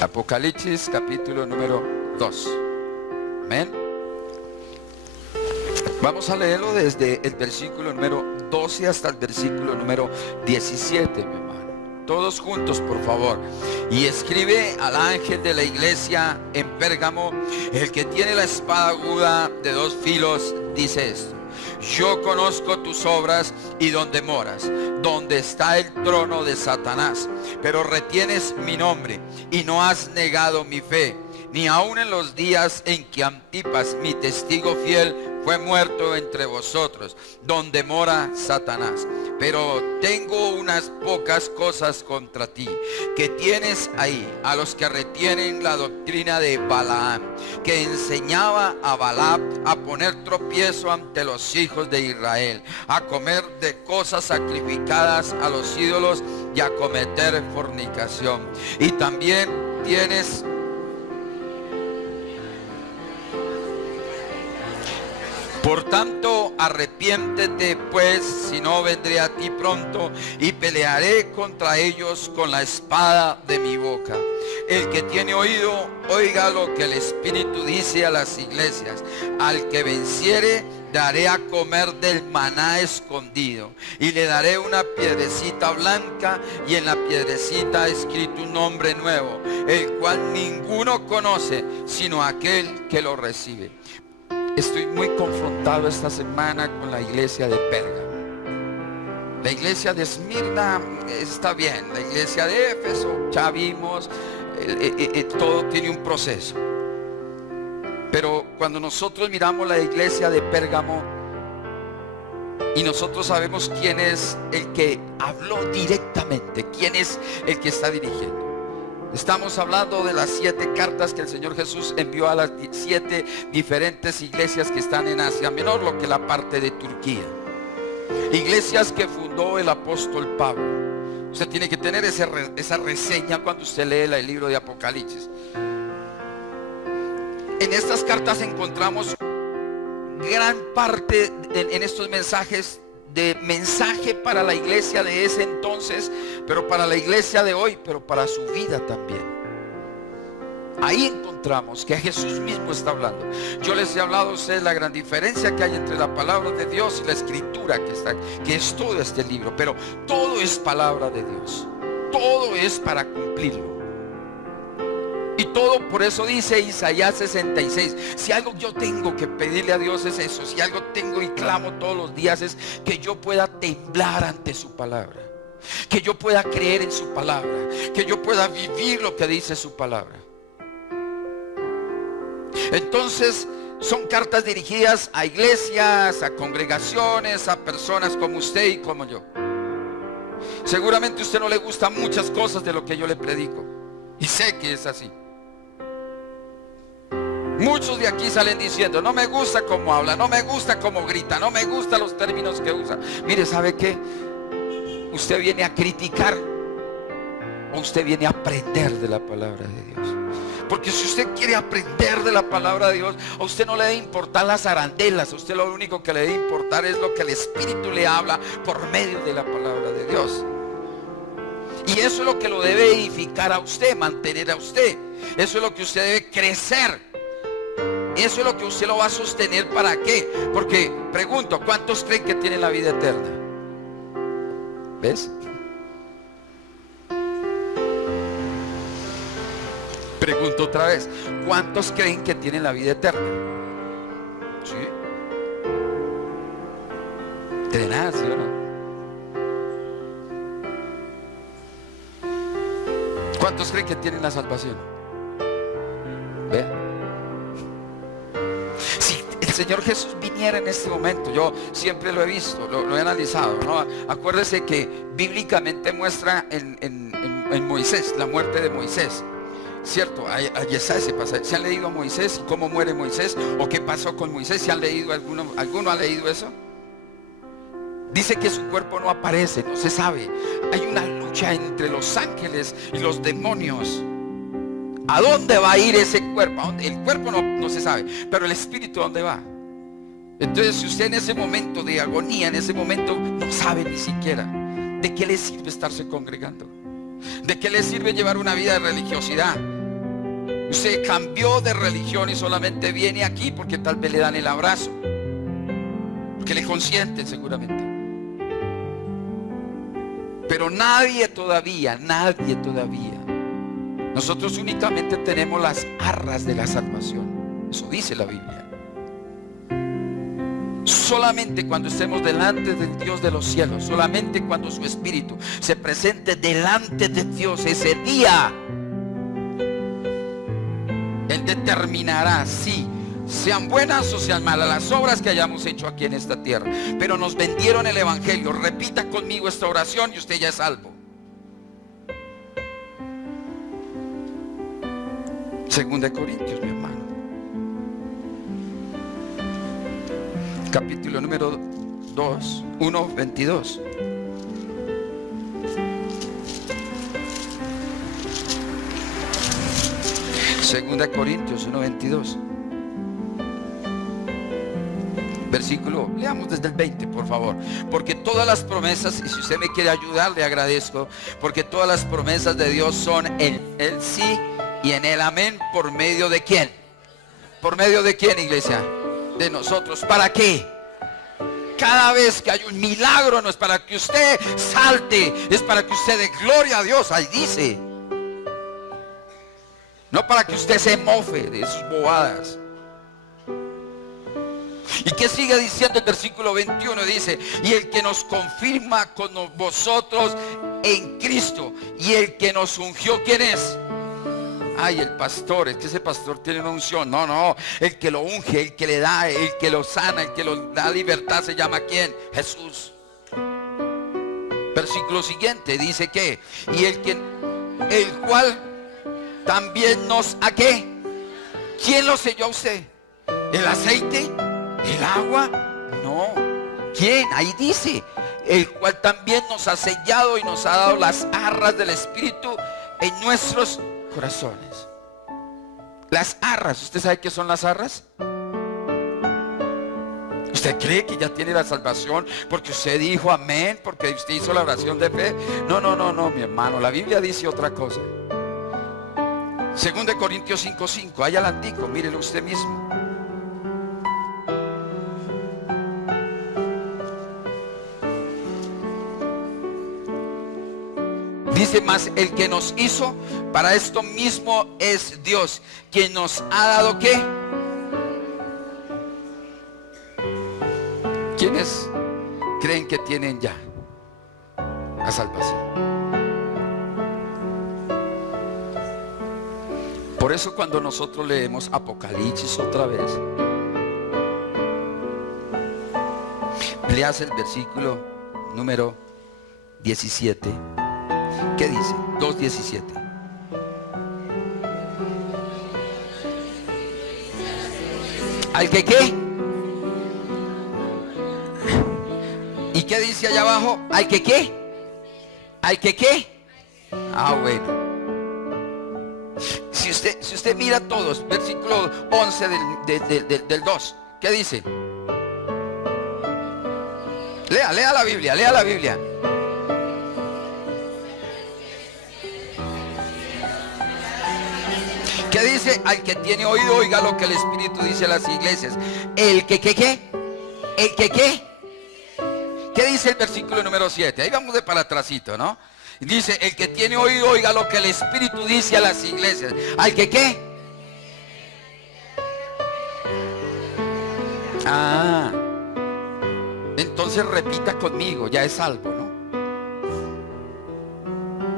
Apocalipsis capítulo número 2. Amén. Vamos a leerlo desde el versículo número 12 hasta el versículo número 17, mi hermano. Todos juntos, por favor. Y escribe al ángel de la iglesia en Pérgamo, el que tiene la espada aguda de 2 filos, dice esto: yo conozco tus obras y donde moras, donde está el trono de Satanás, pero retienes mi nombre y no has negado mi fe, ni aun en los días en que Antipas, mi testigo fiel, fue muerto entre vosotros, donde mora Satanás. Pero tengo unas pocas cosas contra ti, que tienes ahí a los que retienen la doctrina de Balaam, que enseñaba a Balaam a poner tropiezo ante los hijos de Israel, a comer de cosas sacrificadas a los ídolos y a cometer fornicación. Y también tienes por tanto, arrepiéntete, pues, si no vendré a ti pronto y pelearé contra ellos con la espada de mi boca. El que tiene oído, oiga lo que el Espíritu dice a las iglesias. Al que venciere, daré a comer del maná escondido, y le daré una piedrecita blanca, y en la piedrecita escrito un nombre nuevo, el cual ninguno conoce, sino aquel que lo recibe. Estoy muy confrontado esta semana con la iglesia de Pérgamo. La iglesia de Esmirna está bien, la iglesia de Éfeso, ya vimos, todo tiene un proceso. Pero cuando nosotros miramos la iglesia de Pérgamo y nosotros sabemos quién es el que habló directamente, quién es el que está dirigiendo. Estamos hablando de las 7 cartas que el Señor Jesús envió a las 7 diferentes iglesias que están en Asia Menor, lo que es la parte de Turquía. Iglesias que fundó el apóstol Pablo. Usted tiene que tener esa reseña cuando usted lee el libro de Apocalipsis. En estas cartas encontramos gran parte en estos mensajes de mensaje para la iglesia de ese entonces, pero para la iglesia de hoy, pero para su vida también. Ahí encontramos que Jesús mismo está hablando. Yo les he hablado a ustedes la gran diferencia que hay entre la palabra de Dios y la escritura que es todo este libro, pero todo es palabra de Dios, todo es para cumplirlo. Y todo, por eso dice Isaías 66, si algo yo tengo que pedirle a Dios es eso, si algo tengo y clamo todos los días es que yo pueda temblar ante su palabra, que yo pueda creer en su palabra, que yo pueda vivir lo que dice su palabra. Entonces son cartas dirigidas a iglesias, a congregaciones, a personas como usted y como yo. Seguramente a usted no le gustan muchas cosas de lo que yo le predico, y sé que es así. Muchos de aquí salen diciendo: no me gusta cómo habla, no me gusta cómo grita, no me gustan los términos que usa. Mire, ¿sabe qué? Usted viene a criticar o usted viene a aprender de la palabra de Dios. Porque si usted quiere aprender de la palabra de Dios, a usted no le debe importar las arandelas, a usted lo único que le debe importar es lo que el Espíritu le habla por medio de la palabra de Dios. Y eso es lo que lo debe edificar a usted, mantener a usted. Eso es lo que usted debe crecer. Eso es lo que usted lo va a sostener. ¿Para qué? Porque, pregunto, ¿cuántos creen que tienen la vida eterna? ¿Ves? Pregunto otra vez, ¿cuántos creen que tienen la vida eterna? ¿Sí? De nada, ¿sí o no? ¿Cuántos creen que tienen la salvación? ¿Ve? Si el Señor Jesús viniera en este momento, yo siempre lo he visto, lo he analizado, ¿no? Acuérdese que bíblicamente muestra en Moisés, la muerte de Moisés, ¿cierto? Allí está ese pasaje. ¿Se han leído a Moisés y cómo muere Moisés? ¿O qué pasó con Moisés? ¿Se han leído alguno ha leído eso? Dice que su cuerpo no aparece, no se sabe. Hay una lucha entre los ángeles y los demonios. ¿A dónde va a ir ese cuerpo? El cuerpo no se sabe, pero el espíritu, ¿a dónde va? Entonces, si usted en ese momento de agonía, en ese momento no sabe ni siquiera, ¿de qué le sirve estarse congregando? ¿De qué le sirve llevar una vida de religiosidad? Usted cambió de religión y solamente viene aquí porque tal vez le dan el abrazo, porque le consienten seguramente. Pero nadie todavía. Nosotros únicamente tenemos las arras de la salvación. Eso dice la Biblia. Solamente cuando estemos delante del Dios de los cielos, solamente cuando su Espíritu se presente delante de Dios, ese día Él determinará si sean buenas o sean malas las obras que hayamos hecho aquí en esta tierra. Pero nos vendieron el evangelio. Repita conmigo esta oración y usted ya es salvo. Segunda de Corintios, mi hermano, capítulo número 2, 1, 22. Segunda de Corintios 1, 22. Versículo, leamos desde el 20, por favor. Porque todas las promesas, y si usted me quiere ayudar, le agradezco. Porque todas las promesas de Dios son en el sí y en el amén. ¿Por medio de quién? ¿Por medio de quién, iglesia? De nosotros. ¿Para qué? Cada vez que hay un milagro no es para que usted salte, es para que usted dé gloria a Dios. Ahí dice. No para que usted se mofe de sus bobadas. ¿Y qué sigue diciendo el versículo 21? Dice, y el que nos confirma con vosotros en Cristo, y el que nos ungió, ¿quién es? Ay, el pastor, es que ese pastor tiene una unción. No, el que lo unge, el que le da, el que lo sana, el que lo da libertad, se llama ¿quién? Jesús. Versículo siguiente dice que, y el cual también nos, ¿a qué? ¿Quién lo selló a usted? ¿El aceite? ¿El agua? No. ¿Quién? Ahí dice, el cual también nos ha sellado y nos ha dado las arras del Espíritu en nuestros corazones. Las arras, ¿usted sabe qué son las arras? ¿Usted cree que ya tiene la salvación porque usted dijo amén, porque usted hizo la oración de fe? No, mi hermano, la Biblia dice otra cosa. Según de Corintios 5:5, allá al antiguo, mírelo usted mismo. Dice, más el que nos hizo para esto mismo es Dios, quien nos ha dado ¿qué? ¿Quiénes creen que tienen ya la salvación? Por eso cuando nosotros leemos Apocalipsis otra vez, leas el versículo número 17. ¿Qué dice? 2:17. ¿Al que qué? ¿Y qué dice allá abajo? ¿Al que qué? ¿Al que qué? Ah, bueno. Si usted mira todos, versículo 11 del 2, ¿qué dice? Lea la Biblia, lea la Biblia. ¿Qué dice? Al que tiene oído, oiga lo que el Espíritu dice a las iglesias. El que qué. El que qué. ¿Qué dice el versículo número 7? Ahí vamos de para atrásito, ¿no? Dice, el que tiene oído, oiga lo que el Espíritu dice a las iglesias. ¿Al que qué? Ah, entonces repita conmigo, ya es salvo, ¿no?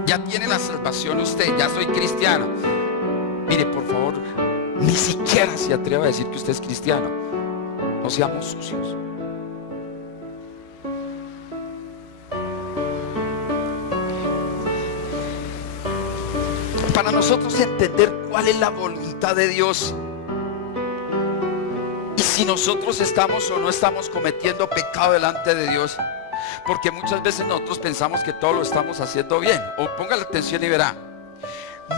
Ya tiene la salvación usted, ya soy cristiano. Mire, por favor, ni siquiera se atreva a decir que usted es cristiano. No seamos sucios. Para nosotros entender cuál es la voluntad de Dios y si nosotros estamos o no estamos cometiendo pecado delante de Dios, porque muchas veces nosotros pensamos que todo lo estamos haciendo bien. O póngale atención y verá,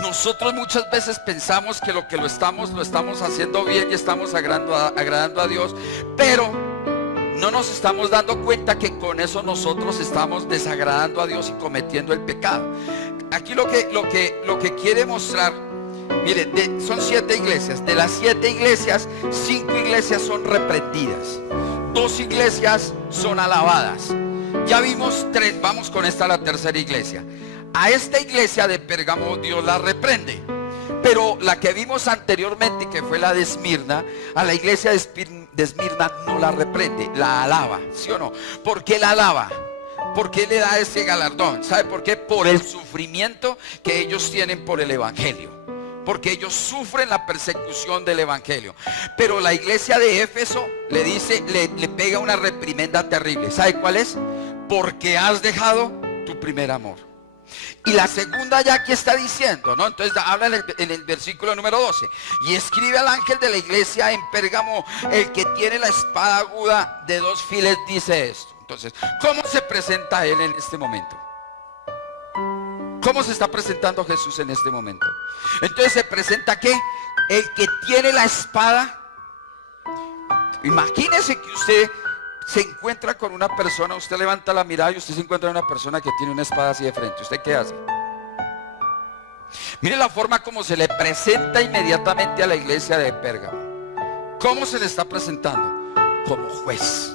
nosotros muchas veces pensamos que lo estamos haciendo bien y estamos agradando a Dios, pero no nos estamos dando cuenta que con eso nosotros estamos desagradando a Dios y cometiendo el pecado. Aquí lo que quiere mostrar Mire, son 7 iglesias. De las 7 iglesias, 5 iglesias son reprendidas, 2 iglesias son alabadas. Ya vimos 3, vamos con esta, la tercera iglesia. A esta iglesia de Pérgamo Dios la reprende. Pero la que vimos anteriormente, que fue la de Esmirna, a la iglesia de Esmirna no la reprende, la alaba, ¿sí o no? ¿Por qué la alaba? ¿Por qué le da ese galardón? ¿Sabe por qué? Por el sufrimiento que ellos tienen por el evangelio. Porque ellos sufren la persecución del evangelio. Pero la iglesia de Éfeso le dice, le pega una reprimenda terrible. ¿Sabe cuál es? Porque has dejado tu primer amor. Y la segunda ya aquí está diciendo, ¿no? Entonces habla en el versículo número 12. Y escribe al ángel de la iglesia en Pérgamo, el que tiene la espada aguda de 2 files, dice esto. Entonces, ¿cómo se presenta él en este momento? ¿Cómo se está presentando Jesús en este momento? Entonces se presenta que el que tiene la espada. Imagínese que usted se encuentra con una persona, usted levanta la mirada y usted se encuentra con una persona que tiene una espada así de frente. ¿Usted qué hace? Mire la forma como se le presenta inmediatamente a la iglesia de Pérgamo. ¿Cómo se le está presentando? Como juez.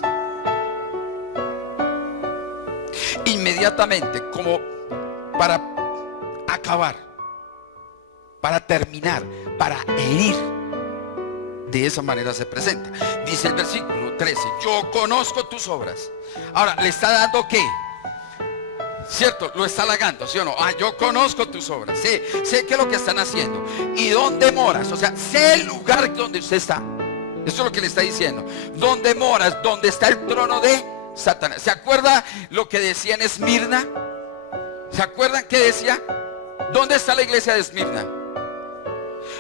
Inmediatamente, como para acabar, para terminar, para herir. De esa manera se presenta. Dice el versículo 13: yo conozco tus obras. Ahora, ¿le está dando qué? ¿Cierto? Lo está halagando, ¿sí o no? Yo conozco tus obras. Sé qué es lo que están haciendo. ¿Y dónde moras? O sea, sé el lugar donde usted está. Eso es lo que le está diciendo. ¿Dónde moras? ¿Dónde está el trono de Satanás? ¿Se acuerda lo que decía en Esmirna? ¿Se acuerdan qué decía? ¿Dónde está la iglesia de Esmirna?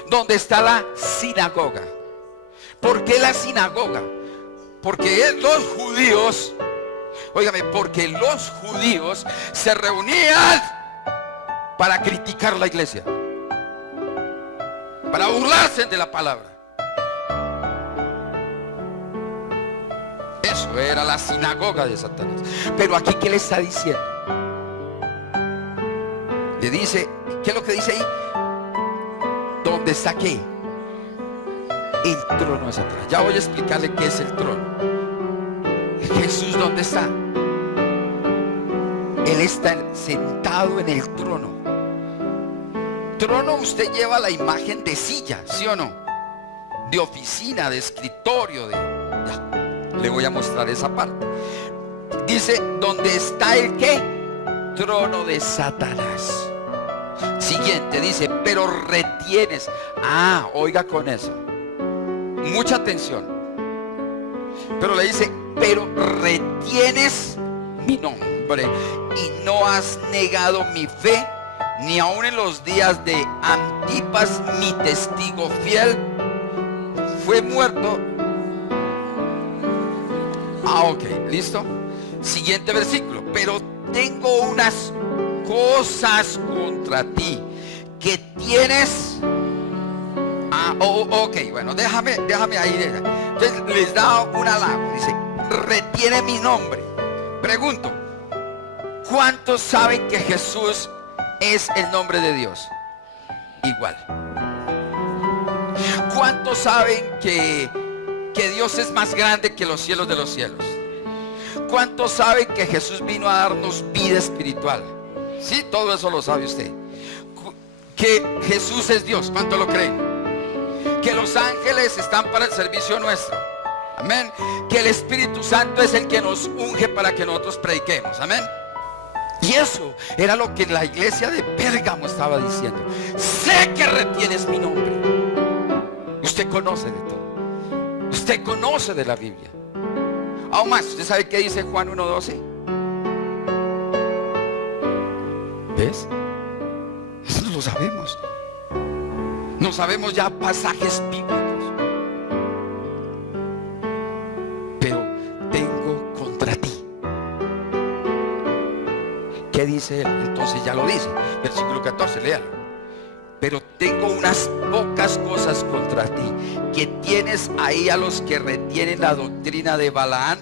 ¿Dónde está la sinagoga? ¿Por qué la sinagoga? Porque los judíos, óigame, porque los judíos se reunían para criticar la iglesia, para burlarse de la palabra. Eso era la sinagoga de Satanás. Pero aquí, ¿qué le está diciendo? Le dice, ¿qué es lo que dice ahí? ¿Dónde está qué? El trono de Satanás. Ya voy a explicarle qué es el trono. Jesús, ¿dónde está? Él está sentado en el trono. Trono, usted lleva la imagen de silla, ¿sí o no? De oficina, de escritorio, ya, le voy a mostrar esa parte. Dice, ¿dónde está el qué? Trono de Satanás. Siguiente, dice, pero retienes. Oiga con eso. Mucha atención. Pero le dice, pero retienes mi nombre y no has negado mi fe, ni aun en los días de Antipas, mi testigo fiel, fue muerto. Ok, listo. Siguiente versículo. Pero tengo unas cosas contra ti, que tienes. Ok, bueno, déjame ahí. Entonces les da un halago. Dice, retiene mi nombre. Pregunto, ¿cuántos saben que Jesús es el nombre de Dios? Igual. ¿Cuántos saben que Dios es más grande que los cielos de los cielos? ¿Cuántos saben que Jesús vino a darnos vida espiritual? Sí, todo eso lo sabe usted. Que Jesús es Dios, ¿cuánto lo creen? Que los ángeles están para el servicio nuestro. Amén. Que el Espíritu Santo es el que nos unge para que nosotros prediquemos. Amén. Y eso era lo que la iglesia de Pérgamo estaba diciendo. Sé que retienes mi nombre. Usted conoce de todo. Usted conoce de la Biblia. Aún más, ¿usted sabe qué dice Juan 1:12? ¿Ves? Eso no lo sabemos. No sabemos ya pasajes bíblicos. Pero tengo contra ti. ¿Qué dice él? Entonces ya lo dice. Versículo 14, léalo. Pero tengo unas pocas cosas contra ti, que tienes ahí a los que retienen la doctrina de Balaán,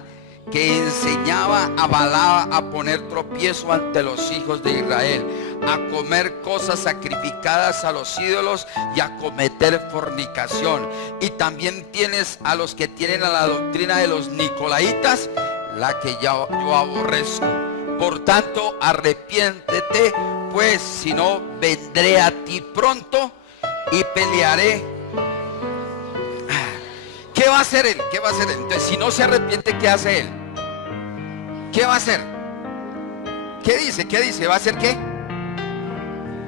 que enseñaba a Balaam a poner tropiezo ante los hijos de Israel, a comer cosas sacrificadas a los ídolos y a cometer fornicación. Y también tienes a los que tienen a la doctrina de los nicolaitas, la que yo aborrezco. Por tanto, arrepiéntete, pues si no, vendré a ti pronto y pelearé. ¿Qué va a hacer él? ¿Qué va a hacer él? Entonces, si no se arrepiente, ¿qué hace él? ¿Qué va a hacer? ¿Qué dice? ¿Qué dice? ¿Va a hacer qué?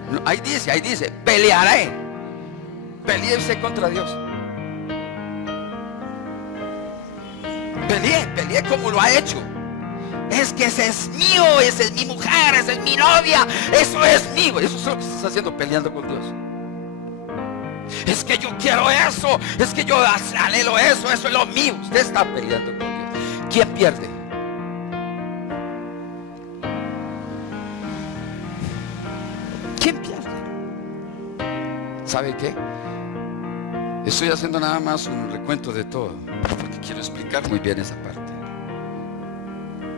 No, ahí dice, pelearé. Pelee usted contra Dios. Pelee como lo ha hecho. Es que ese es mío, esa es mi mujer, esa es mi novia, eso es mío. Eso es lo que se está haciendo, peleando con Dios. Es que yo quiero eso, es que yo anhelo eso, eso es lo mío. Usted está peleando con Dios. ¿Quién pierde? ¿Quién pierde? ¿Sabe qué? Estoy haciendo nada más un recuento de todo, porque quiero explicar muy bien esa parte.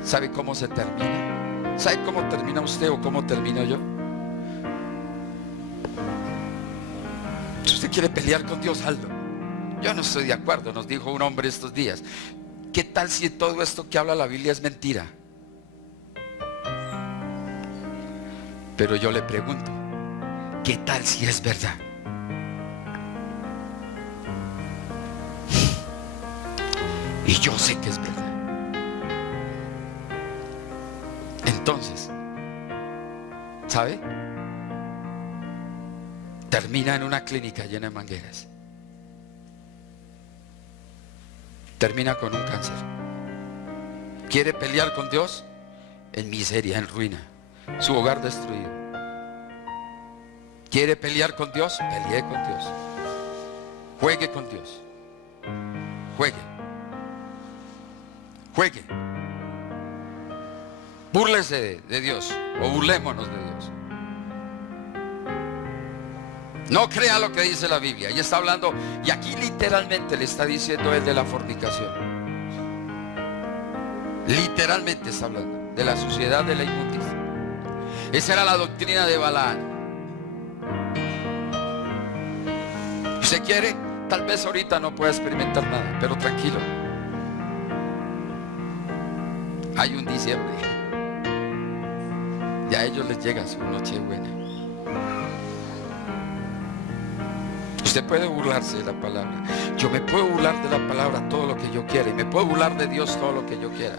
¿Sabe cómo se termina? ¿Sabe cómo termina usted o cómo termino yo? Si usted quiere pelear con Dios, hazlo. Yo no estoy de acuerdo, nos dijo un hombre estos días. ¿Qué tal si todo esto que habla la Biblia es mentira? Pero yo le pregunto, ¿qué tal si es verdad? Y yo sé que es verdad. Entonces, ¿sabe? Termina en una clínica llena de mangueras. Termina con un cáncer. ¿Quiere pelear con Dios? En miseria, en ruina. Su hogar destruido. ¿Quiere pelear con Dios? Pelee con Dios. Juegue con Dios. Juegue. Juegue. Búrlese de Dios, o burlémonos de Dios. No crea lo que dice la Biblia. Y está hablando, y aquí literalmente le está diciendo él de la fornicación. Literalmente está hablando de la suciedad, de la inmundicia. Esa era la doctrina de Balaam. ¿Usted quiere? Tal vez ahorita no pueda experimentar nada, pero tranquilo. Hay un diciembre. Y a ellos les llega su Nochebuena. Usted puede burlarse de la palabra. Yo me puedo burlar de la palabra todo lo que yo quiera. Y me puedo burlar de Dios todo lo que yo quiera.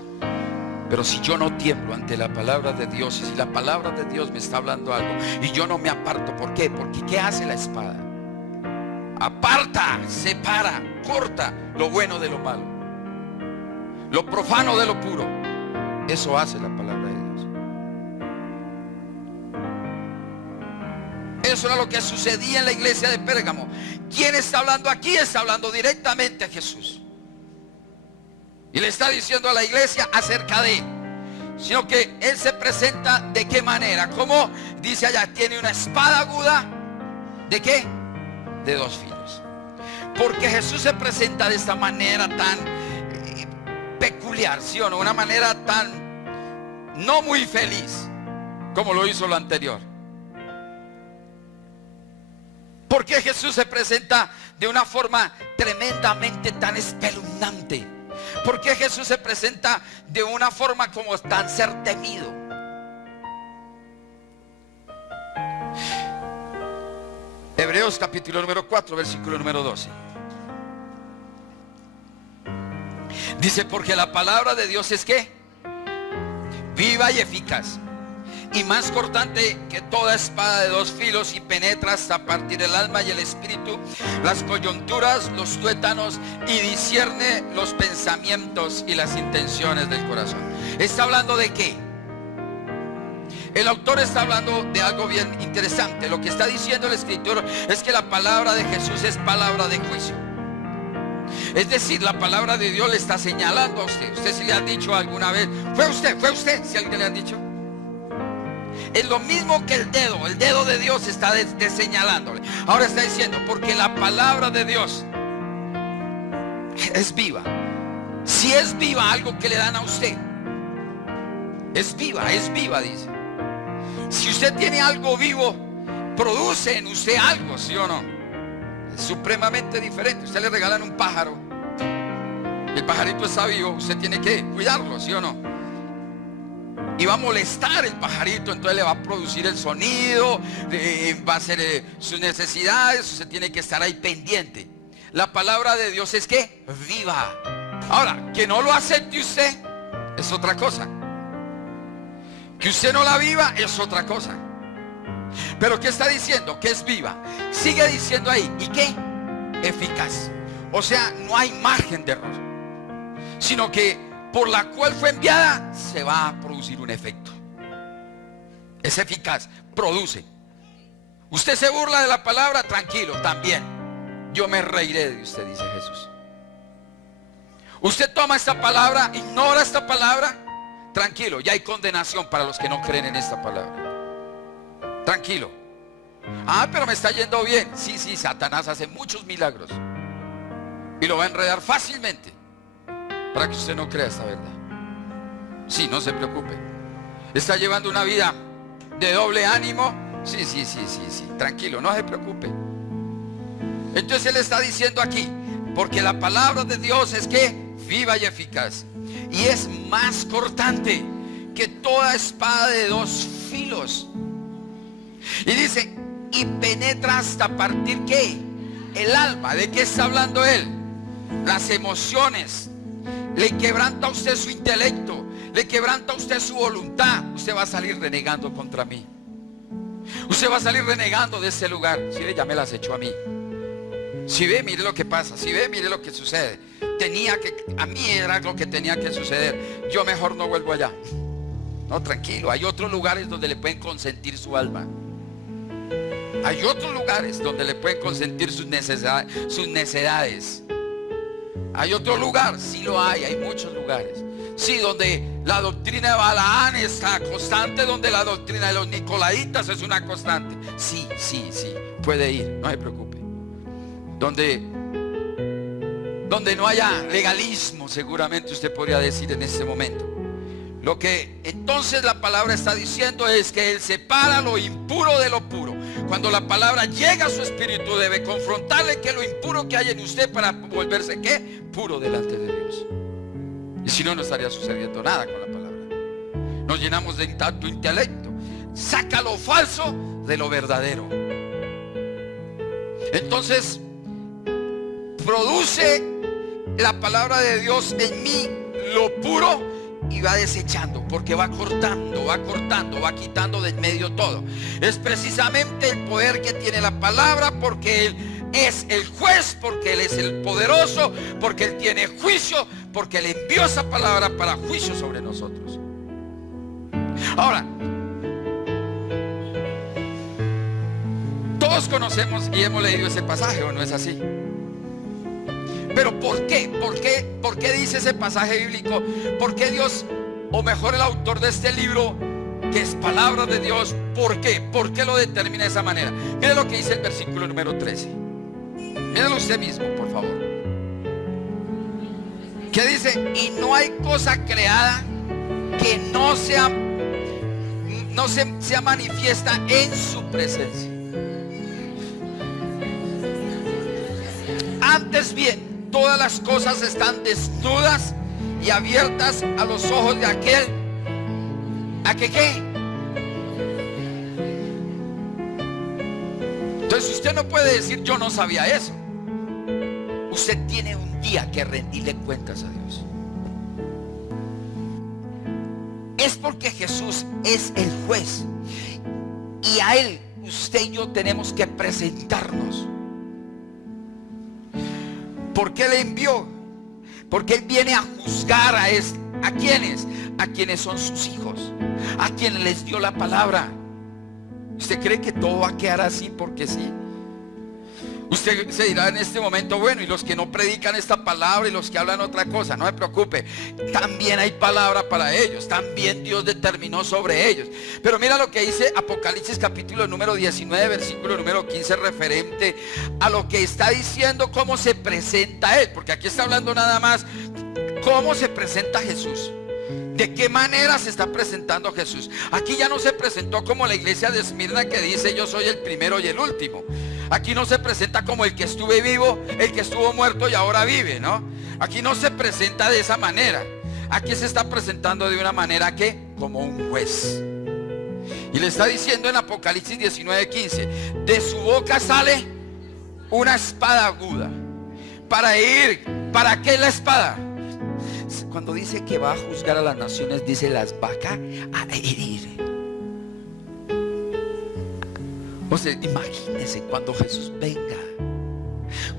Pero si yo no tiemblo ante la palabra de Dios, y si la palabra de Dios me está hablando algo, y yo no me aparto, ¿por qué? Porque ¿qué hace la espada? Aparta, separa, corta lo bueno de lo malo, lo profano de lo puro. Eso hace la palabra de Dios. Eso era lo que sucedía en la iglesia de Pérgamo. ¿Quién está hablando aquí? Está hablando directamente a Jesús. Y le está diciendo a la iglesia acerca de él. Sino que él se presenta de qué manera. Como dice allá, tiene una espada aguda. ¿De qué? De dos filos. Porque Jesús se presenta de esta manera tan peculiar, ¿sí o no? Una manera tan no muy feliz como lo hizo lo anterior. ¿Por qué Jesús se presenta de una forma tremendamente tan espeluznante? ¿Por qué Jesús se presenta de una forma como tan ser temido? Hebreos capítulo número 4, versículo número 12. Dice, porque la palabra de Dios es ¿qué? Viva y eficaz, y más cortante que toda espada de dos filos, y penetra hasta partir el alma y el espíritu, las coyunturas, los tuétanos, y discierne los pensamientos y las intenciones del corazón. ¿Está hablando de qué? El autor está hablando de algo bien interesante. Lo que está diciendo el escritor es que la palabra de Jesús es palabra de juicio. Es decir, la palabra de Dios le está señalando a usted. Usted si le han dicho alguna vez, fue usted, si alguien le han dicho. Es lo mismo que el dedo de Dios está señalándole. Ahora está diciendo, porque la palabra de Dios es viva Si es viva algo que le dan a usted, es viva, dice. Si usted tiene algo vivo, produce en usted algo, ¿sí o no? Es supremamente diferente. Usted le regalan un pájaro, el pajarito está vivo, usted tiene que cuidarlo, ¿sí o no? Y va a molestar el pajarito, entonces le va a producir el sonido, va a hacer sus necesidades, usted tiene que estar ahí pendiente. La palabra de Dios es que viva. Ahora, que no lo acepte usted es otra cosa. Que usted no la viva es otra cosa. Pero ¿qué está diciendo? Que es viva. Sigue diciendo ahí, ¿y qué? Eficaz. O sea, no hay margen de error, sino que por la cual fue enviada se va a producir un efecto. Es eficaz, produce. Usted se burla de la palabra, tranquilo, también yo me reiré de usted, dice Jesús. Usted toma esta palabra, ignora esta palabra, tranquilo, ya hay condenación para los que no creen en esta palabra. Tranquilo. Ah, pero me está yendo bien. Sí, Satanás hace muchos milagros y lo va a enredar fácilmente para que usted no crea esta verdad. Sí, no se preocupe. Está llevando una vida de doble ánimo. Sí, tranquilo, no se preocupe. Entonces él está diciendo aquí, porque la palabra de Dios es que viva y eficaz, y es más cortante que toda espada de dos filos. Y dice, y penetra hasta partir ¿qué? El alma. ¿De qué está hablando él? Las emociones. Le quebranta a usted su intelecto, le quebranta a usted su voluntad. Usted va a salir renegando contra mí. Usted va a salir renegando de ese lugar. Si ve, ya me las echó a mí. Si ve, mire lo que pasa. Si ve, mire lo que sucede. A mí era lo que tenía que suceder. Yo mejor no vuelvo allá. No, tranquilo. Hay otros lugares donde le pueden consentir su alma. Hay otros lugares donde le pueden consentir sus necedades. Hay otro lugar, sí lo hay muchos lugares. Sí, donde la doctrina de Balaán está constante, donde la doctrina de los nicolaitas es una constante. Sí, puede ir, no se preocupe. Donde no haya legalismo, seguramente usted podría decir en este momento. Lo que entonces la palabra está diciendo es que Él separa lo impuro de lo puro. Cuando la palabra llega a su espíritu, debe confrontarle que lo impuro que hay en usted para volverse ¿qué? Puro delante de Dios. Y si no, no estaría sucediendo nada con la palabra. Nos llenamos de tanto intelecto. Saca lo falso de lo verdadero. Entonces produce la palabra de Dios en mí lo puro, y va desechando, porque va cortando, va quitando de en medio todo. Es precisamente el poder que tiene la palabra, porque Él es el juez, porque Él es el poderoso, porque Él tiene juicio, porque Él envió esa palabra para juicio sobre nosotros. Ahora, todos conocemos y hemos leído ese pasaje, ¿o no es así? Pero ¿por qué? ¿Por qué dice ese pasaje bíblico? ¿Por qué Dios, o mejor el autor de este libro, que es palabra de Dios, ¿por qué? ¿Por qué lo determina de esa manera? Mire lo que dice el versículo número 13. Míralo usted mismo, por favor. ¿Qué dice? Y no hay cosa creada que no sea manifiesta en su presencia. Antes bien, todas las cosas están desnudas y abiertas a los ojos de aquel ¿a que qué? Entonces usted no puede decir yo no sabía eso. Usted tiene un día que rendirle cuentas a Dios. Es porque Jesús es el juez, y a Él usted y yo tenemos que presentarnos. ¿Por qué le envió? Porque Él viene a juzgar ¿a quiénes? A quienes son sus hijos, a quienes les dio la palabra. ¿Usted cree que todo va a quedar así porque sí? Usted se dirá en este momento, bueno, y los que no predican esta palabra y los que hablan otra cosa, no se preocupe, también hay palabra para ellos, también Dios determinó sobre ellos. Pero mira lo que dice Apocalipsis capítulo número 19, versículo número 15, referente a lo que está diciendo, cómo se presenta Él, porque aquí está hablando nada más ¿Cómo se presenta Jesús? ¿De qué manera se está presentando Jesús? Aquí ya no se presentó como la iglesia de Esmirna, que dice yo soy el primero y el último. Aquí no se presenta como el que estuve vivo, el que estuvo muerto y ahora vive, ¿no? Aquí no se presenta de esa manera. Aquí se está presentando de una manera que, como un juez. Y le está diciendo en Apocalipsis 19:15, de su boca sale una espada aguda. Para herir. ¿Para qué la espada? Cuando dice que va a juzgar a las naciones, dice las va a herir. O sea, imagínese cuando Jesús venga,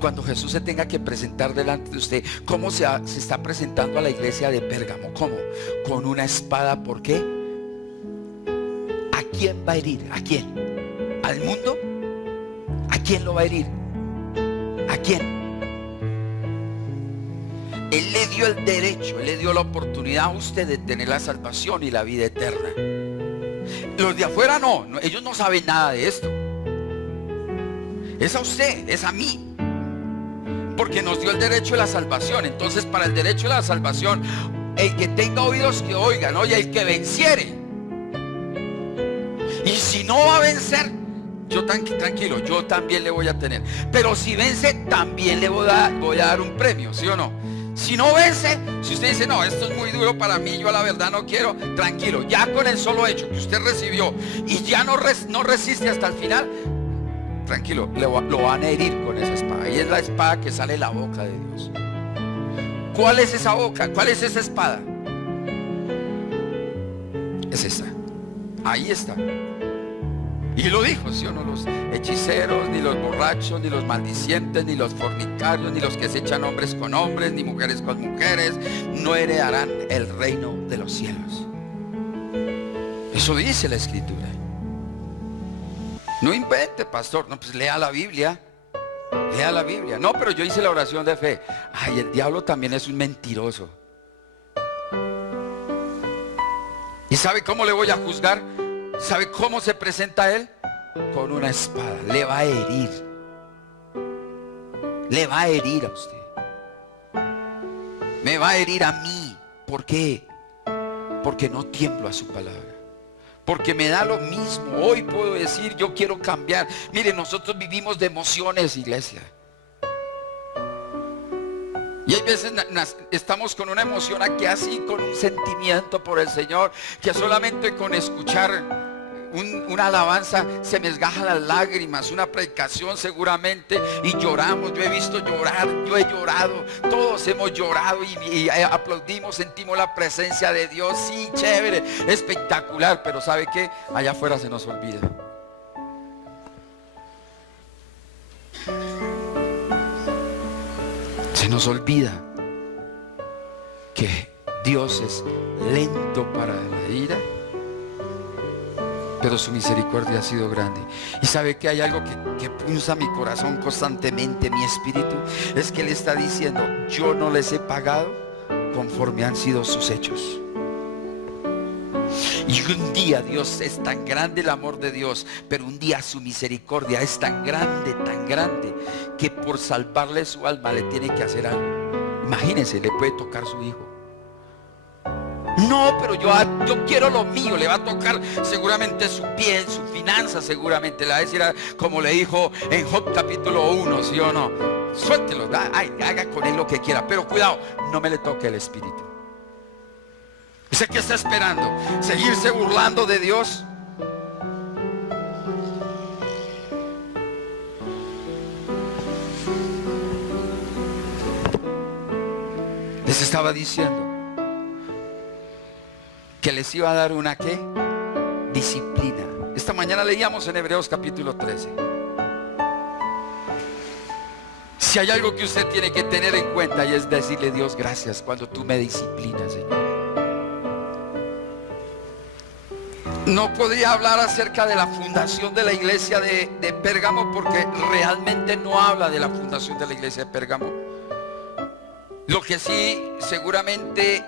cuando Jesús se tenga que presentar delante de usted, ¿cómo se está presentando a la iglesia de Pérgamo? ¿Cómo? Con una espada. ¿Por qué? ¿A quién va a herir? ¿A quién? ¿Al mundo? ¿A quién lo va a herir? ¿A quién? Él le dio el derecho, Él le dio la oportunidad a usted de tener la salvación y la vida eterna. Los de afuera no, ellos no saben nada de esto. Es a usted, es a mí. Porque nos dio el derecho de la salvación. Entonces, para el derecho de la salvación, el que tenga oídos que oiga, ¿no? Y el que venciere. Y si no va a vencer, yo tranquilo, yo también le voy a tener. Pero si vence, también le voy a dar un premio, ¿sí o no? Si no vence, si usted dice, no, esto es muy duro para mí, yo la verdad no quiero, tranquilo, ya con el solo hecho que usted recibió y ya no resiste hasta el final, tranquilo, lo van a herir con esa espada. Y es la espada que sale de la boca de Dios. ¿Cuál es esa boca? ¿Cuál es esa espada? Es esta. Ahí está. Y lo dijo, ¿sí o no? Los hechiceros, ni los borrachos, ni los maldicientes, ni los fornicarios, ni los que se echan hombres con hombres, ni mujeres con mujeres, no heredarán el reino de los cielos. Eso dice la Escritura. No invente, pastor. No, pues lea la Biblia. Lea la Biblia. No, pero yo hice la oración de fe. Ay, el diablo también es un mentiroso. ¿Y sabe cómo le voy a juzgar? ¿Sabe cómo se presenta él? Con una espada. Le va a herir. Le va a herir a usted. Me va a herir a mí. ¿Por qué? Porque no tiemblo a su palabra. Porque me da lo mismo. Hoy puedo decir, yo quiero cambiar. Mire, nosotros vivimos de emociones, iglesia. Y hay veces estamos con una emoción aquí así, con un sentimiento por el Señor, que solamente con escuchar una alabanza se me esgajan las lágrimas, una predicación seguramente, y lloramos. Yo he visto llorar, yo he llorado, todos hemos llorado y aplaudimos, sentimos la presencia de Dios. Sí, chévere, espectacular, pero ¿sabe qué? Allá afuera se nos olvida. Se nos olvida que Dios es lento para la ira, pero su misericordia ha sido grande. Y sabe que hay algo que punza mi corazón constantemente, mi espíritu, es que Él está diciendo, yo no les he pagado conforme han sido sus hechos. Y un día Dios, es tan grande el amor de Dios, pero un día su misericordia es tan grande, que por salvarle su alma le tiene que hacer algo. Imagínense, le puede tocar su hijo. No, pero yo quiero lo mío. Le va a tocar seguramente su piel, su finanza, seguramente le va a decir, como le dijo en Job capítulo 1, ¿sí o no? Suéltelo, haga con él lo que quiera, pero cuidado, no me le toque el espíritu. ¿Usted qué está esperando? ¿Seguirse burlando de Dios? Les estaba diciendo que les iba a dar una ¿qué? Disciplina. Esta mañana leíamos en Hebreos capítulo 13. Si hay algo que usted tiene que tener en cuenta, y es decirle, Dios, gracias cuando tú me disciplinas, Señor. No podría hablar acerca de la fundación de la iglesia de Pérgamo, porque realmente no habla de la fundación de la iglesia de Pérgamo. Lo que sí, seguramente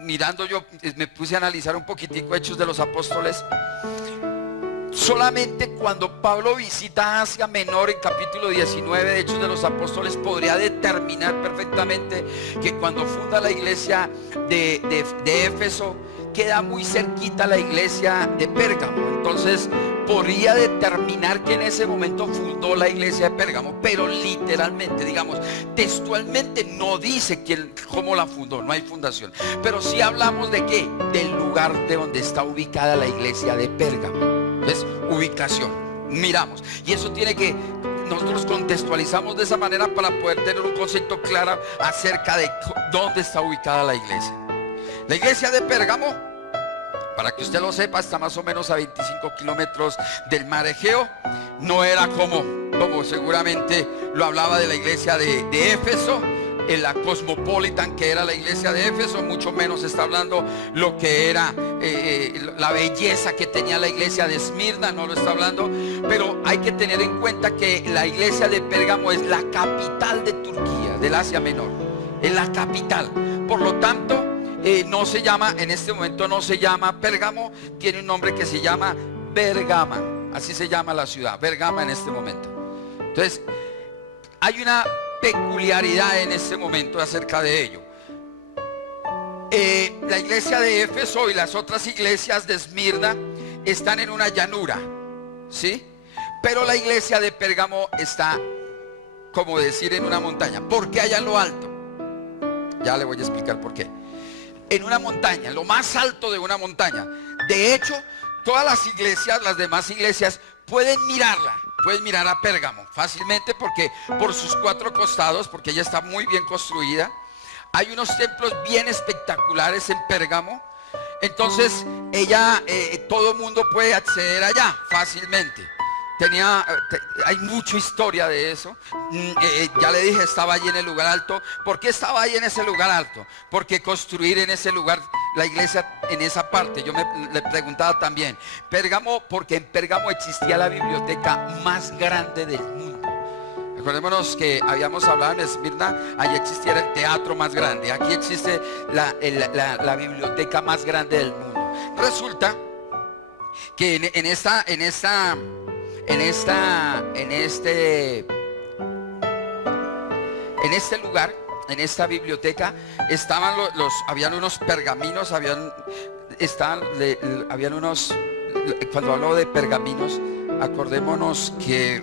mirando yo, me puse a analizar un poquitico Hechos de los Apóstoles. Solamente cuando Pablo visita Asia Menor en capítulo 19 de Hechos de los Apóstoles podría determinar perfectamente que cuando funda la iglesia de Éfeso queda muy cerquita la iglesia de Pérgamo. Entonces podría determinar que en ese momento fundó la iglesia de Pérgamo, pero literalmente, digamos, textualmente no dice cómo la fundó, no hay fundación. Pero sí hablamos de qué, del lugar de donde está ubicada la iglesia de Pérgamo. Es ubicación, miramos, y eso tiene que, nosotros contextualizamos de esa manera para poder tener un concepto claro acerca de dónde está ubicada la iglesia. La iglesia de Pérgamo, para que usted lo sepa, está más o menos a 25 kilómetros del mar Egeo. No era como seguramente lo hablaba de la iglesia de Éfeso, en la Cosmopolitan, que era la iglesia de Éfeso. Mucho menos está hablando lo que era la belleza que tenía la iglesia de Esmirna, no lo está hablando. Pero hay que tener en cuenta que la iglesia de Pérgamo es la capital de Turquía, del Asia Menor, es la capital. Por lo tanto, no se llama, en este momento no se llama Pérgamo, tiene un nombre que se llama Bergama, así se llama la ciudad, Bergama en este momento. Entonces, hay una peculiaridad en este momento acerca de ello. La iglesia de Éfeso y las otras iglesias de Esmirna están en una llanura, ¿sí? Pero la iglesia de Pérgamo está, como decir, en una montaña. ¿Por qué allá en lo alto? Ya le voy a explicar por qué. En una montaña, lo más alto de una montaña. De hecho, todas las iglesias, las demás iglesias, pueden mirarla. Pueden mirar a Pérgamo fácilmente porque por sus cuatro costados, porque ella está muy bien construida. Hay unos templos bien espectaculares en Pérgamo. Entonces todo el mundo puede acceder allá fácilmente. Hay mucha historia de eso. Ya le dije, estaba allí en el lugar alto. ¿Por qué estaba ahí en ese lugar alto? Porque construir en ese lugar la iglesia en esa parte, yo le preguntaba también. Pérgamo, porque en Pérgamo existía la biblioteca más grande del mundo. Acordémonos que habíamos hablado en Esmirna, allí existiera el teatro más grande. Aquí existe la biblioteca más grande del mundo. Resulta que en este lugar, en esta biblioteca, estaban habían unos pergaminos, habían unos, cuando hablo de pergaminos, acordémonos que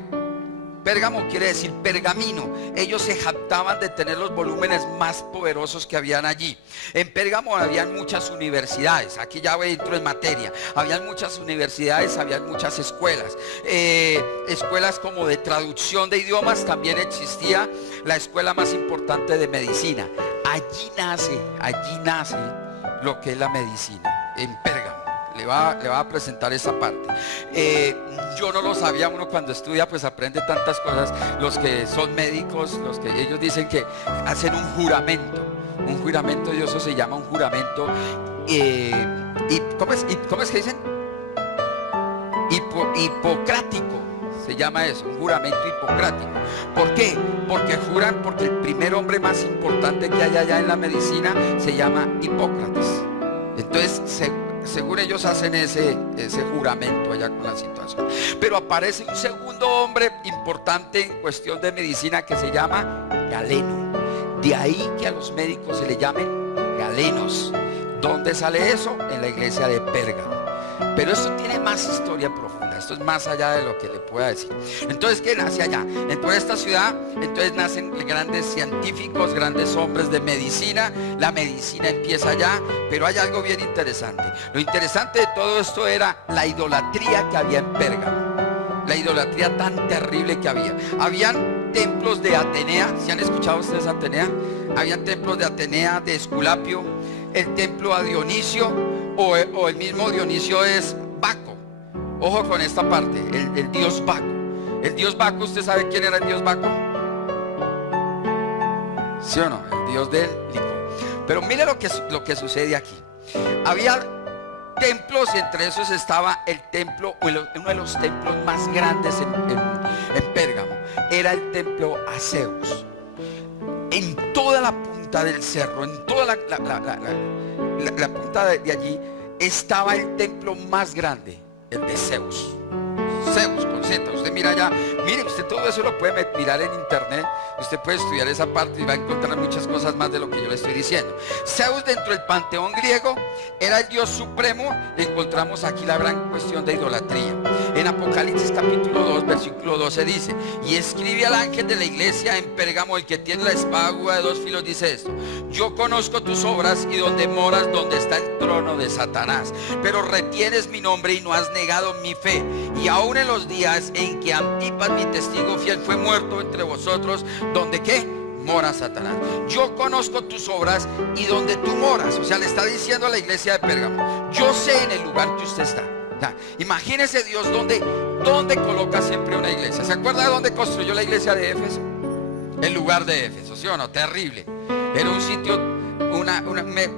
Pérgamo quiere decir pergamino. Ellos se jactaban de tener los volúmenes más poderosos que habían allí. En Pérgamo habían muchas universidades. Aquí ya entro en materia. Habían muchas universidades, habían muchas escuelas. Escuelas como de traducción de idiomas. También existía la escuela más importante de medicina. Allí nace lo que es la medicina, en Pérgamo. Le va a presentar esa parte. Yo no lo sabía. Uno cuando estudia pues aprende tantas cosas. Los que son médicos, los que ellos dicen que hacen un juramento y eso se llama un juramento. ¿Cómo es que dicen? Hipocrático. Se llama eso, un juramento hipocrático. ¿Por qué? Porque juran, porque el primer hombre más importante que hay allá en la medicina se llama Hipócrates. Entonces según ellos hacen ese juramento allá con la situación. Pero aparece un segundo hombre importante en cuestión de medicina que se llama Galeno. De ahí que a los médicos se le llamen galenos. ¿Dónde sale eso? En la iglesia de Pérgamo. Pero esto tiene más historia profunda. Esto es más allá de lo que le pueda decir. Entonces, ¿qué nace allá? En toda esta ciudad, entonces nacen grandes científicos, grandes hombres de medicina. La medicina empieza allá. Pero hay algo bien interesante. Lo interesante de todo esto era la idolatría que había en Pérgamo. La idolatría tan terrible que había. Habían templos de Atenea. ¿Se han escuchado ustedes Atenea? Habían templos de Atenea, de Esculapio. El templo a Dionisio, o el mismo Dionisio es Baco. Ojo con esta parte, el dios Baco. El dios Baco, ¿usted sabe quién era el dios Baco? ¿Sí o no? El dios del licor. Pero mire lo que sucede aquí. Había templos y entre esos estaba el templo, uno de los templos más grandes en Pérgamo. Era el templo a Zeus. En toda la punta del cerro, en toda la punta de allí estaba el templo más grande, el de Zeus. Zeus con Z. Usted mira allá, mire, usted todo eso lo puede mirar en internet. Usted puede estudiar esa parte y va a encontrar muchas cosas más de lo que yo le estoy diciendo. Zeus, dentro del panteón griego, era el dios supremo. Encontramos aquí la gran cuestión de idolatría. En Apocalipsis capítulo 2 versículo 12 dice: y escribe al ángel de la iglesia en Pérgamo, el que tiene la espada aguda de dos filos, dice esto: yo conozco tus obras y donde moras, donde está el trono de Satanás, pero retienes mi nombre y no has negado mi fe, y aún en los días en que Antipas, mi testigo fiel, fue muerto entre vosotros, donde ¿qué? Mora Satanás. Yo conozco tus obras y donde tú moras. O sea, le está diciendo a la iglesia de Pérgamo: yo sé en el lugar que usted está. Imagínese Dios donde coloca siempre una iglesia. ¿Se acuerda de dónde construyó la iglesia de Éfeso? El lugar de Éfeso, ¿sí o no? Terrible. Era un sitio, una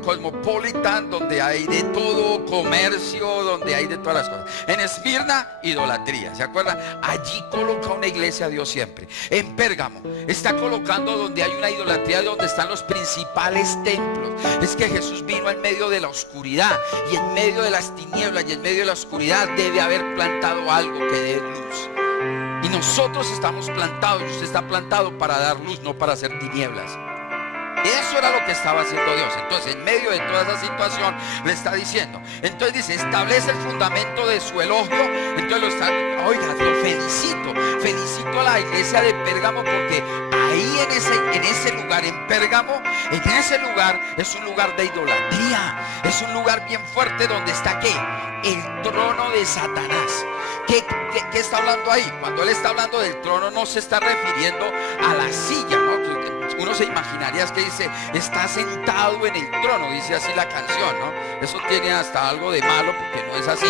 cosmopolitan, donde hay de todo, comercio, donde hay de todas las cosas. En Esmirna, idolatría, ¿se acuerdan? Allí coloca una iglesia a Dios siempre. En Pérgamo está colocando donde hay una idolatría, donde están los principales templos. Es que Jesús vino en medio de la oscuridad, y en medio de las tinieblas y en medio de la oscuridad debe haber plantado algo que dé luz. Y nosotros estamos plantados, y usted está plantado para dar luz, no para hacer tinieblas. Eso era lo que estaba haciendo Dios. Entonces, en medio de toda esa situación, le está diciendo. Entonces dice: establece el fundamento de su elogio. Entonces lo está, oiga, lo felicito a la iglesia de Pérgamo, porque ahí en ese lugar, en Pérgamo, en ese lugar, es un lugar de idolatría. Es un lugar bien fuerte donde está ¿qué? El trono de Satanás. ¿Qué está hablando ahí? Cuando él está hablando del trono, no se está refiriendo a la silla, ¿no? Uno se imaginaría, es que dice: está sentado en el trono, dice así la canción, ¿no? Eso tiene hasta algo de malo, porque no es así.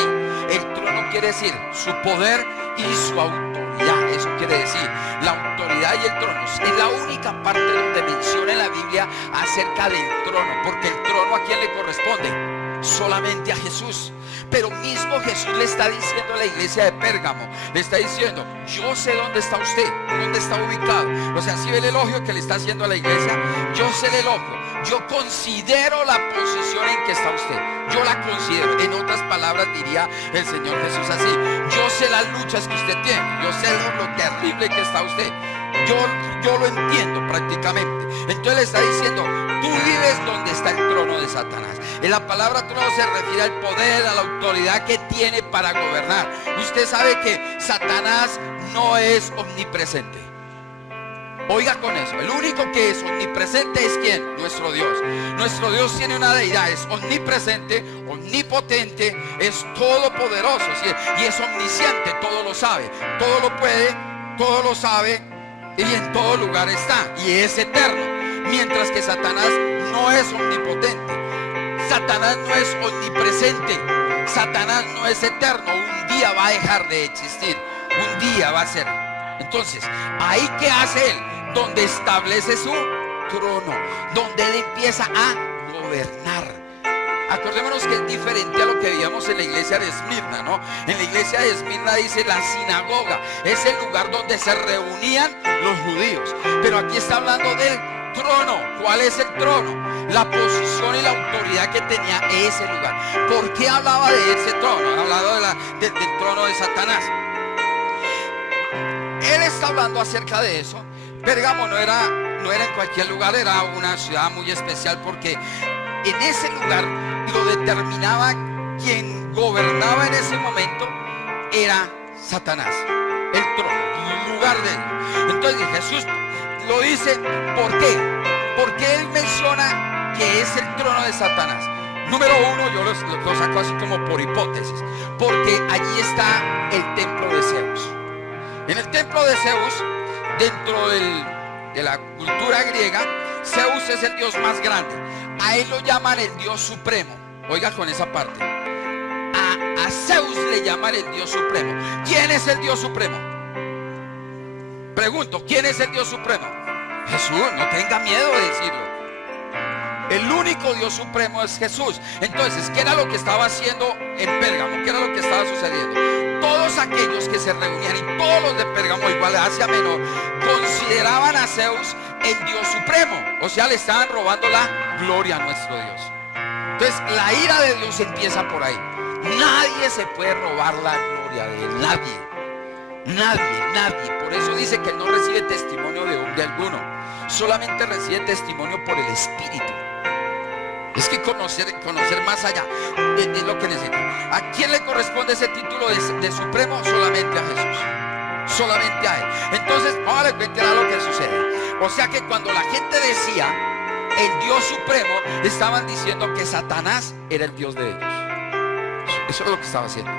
El trono quiere decir su poder y su autoridad. Eso quiere decir la autoridad y el trono. Es la única parte donde menciona en la Biblia acerca del trono, porque el trono, ¿a quién le corresponde? Solamente a Jesús. Pero mismo Jesús le está diciendo a la iglesia de Pérgamo, le está diciendo: yo sé dónde está usted, dónde está ubicado. O sea, si ve el elogio que le está haciendo a la iglesia, yo sé el elogio, yo considero la posición en que está usted, yo la considero. En otras palabras diría el Señor Jesús así: yo sé las luchas que usted tiene, yo sé lo terrible que está usted, yo lo entiendo prácticamente. Entonces le está diciendo: tú vives donde está el trono de Satanás. En la palabra trono se refiere al poder, a la autoridad que tiene para gobernar. Usted sabe que Satanás no es omnipresente. Oiga con eso, el único que es omnipresente es ¿quién? Nuestro Dios. Nuestro Dios tiene una deidad, es omnipresente, omnipotente, es todopoderoso, ¿sí? Y es omnisciente, todo lo sabe, todo lo puede, todo lo sabe, y en todo lugar está, y es eterno. Mientras que Satanás no es omnipotente, Satanás no es omnipresente, Satanás no es eterno. Un día va a dejar de existir, un día va a ser. Entonces, ¿ahí qué hace él? Donde establece su trono, donde él empieza a gobernar. Acordémonos que es diferente a lo que veíamos en la iglesia de Esmirna, ¿no? En la iglesia de Esmirna dice la sinagoga, es el lugar donde se reunían los judíos. Pero aquí está hablando del trono. ¿Cuál es el trono? La posición y la autoridad que tenía ese lugar. ¿Por qué hablaba de ese trono? Han hablado del trono de Satanás. Él está hablando acerca de eso. Pérgamo no era en cualquier lugar, era una ciudad muy especial, porque en ese lugar lo determinaba, quien gobernaba en ese momento era Satanás, el trono, el lugar de él. Entonces Jesús lo dice, ¿por qué? Porque él menciona que es el trono de Satanás. Número uno, yo lo saco así como por hipótesis, porque allí está el templo de Zeus. En el templo de Zeus, dentro de la cultura griega, Zeus es el dios más grande. A él lo llaman el dios supremo. Oiga con esa parte. A Zeus le llaman el dios supremo. ¿Quién es el dios supremo? Pregunto, ¿quién es el dios supremo? Jesús, no tenga miedo de decirlo. El único Dios supremo es Jesús. Entonces, ¿qué era lo que estaba haciendo en Pérgamo? ¿Qué era lo que estaba sucediendo? Todos aquellos que se reunían, y todos los de Pérgamo, igual de Asia Menor, consideraban a Zeus el Dios supremo. O sea, le estaban robando la gloria a nuestro Dios. Entonces, la ira de Dios empieza por ahí. Nadie se puede robar la gloria de él, nadie. Nadie. Por eso dice que él no recibe testimonio de alguno. Solamente recibe testimonio por el Espíritu. Es que conocer más allá es lo que necesita. ¿A quién le corresponde ese título de supremo? Solamente a Jesús. Solamente a él. Entonces, vamos a ver lo que sucede. O sea que cuando la gente decía el Dios supremo, estaban diciendo que Satanás era el Dios de ellos. Eso es lo que estaba haciendo.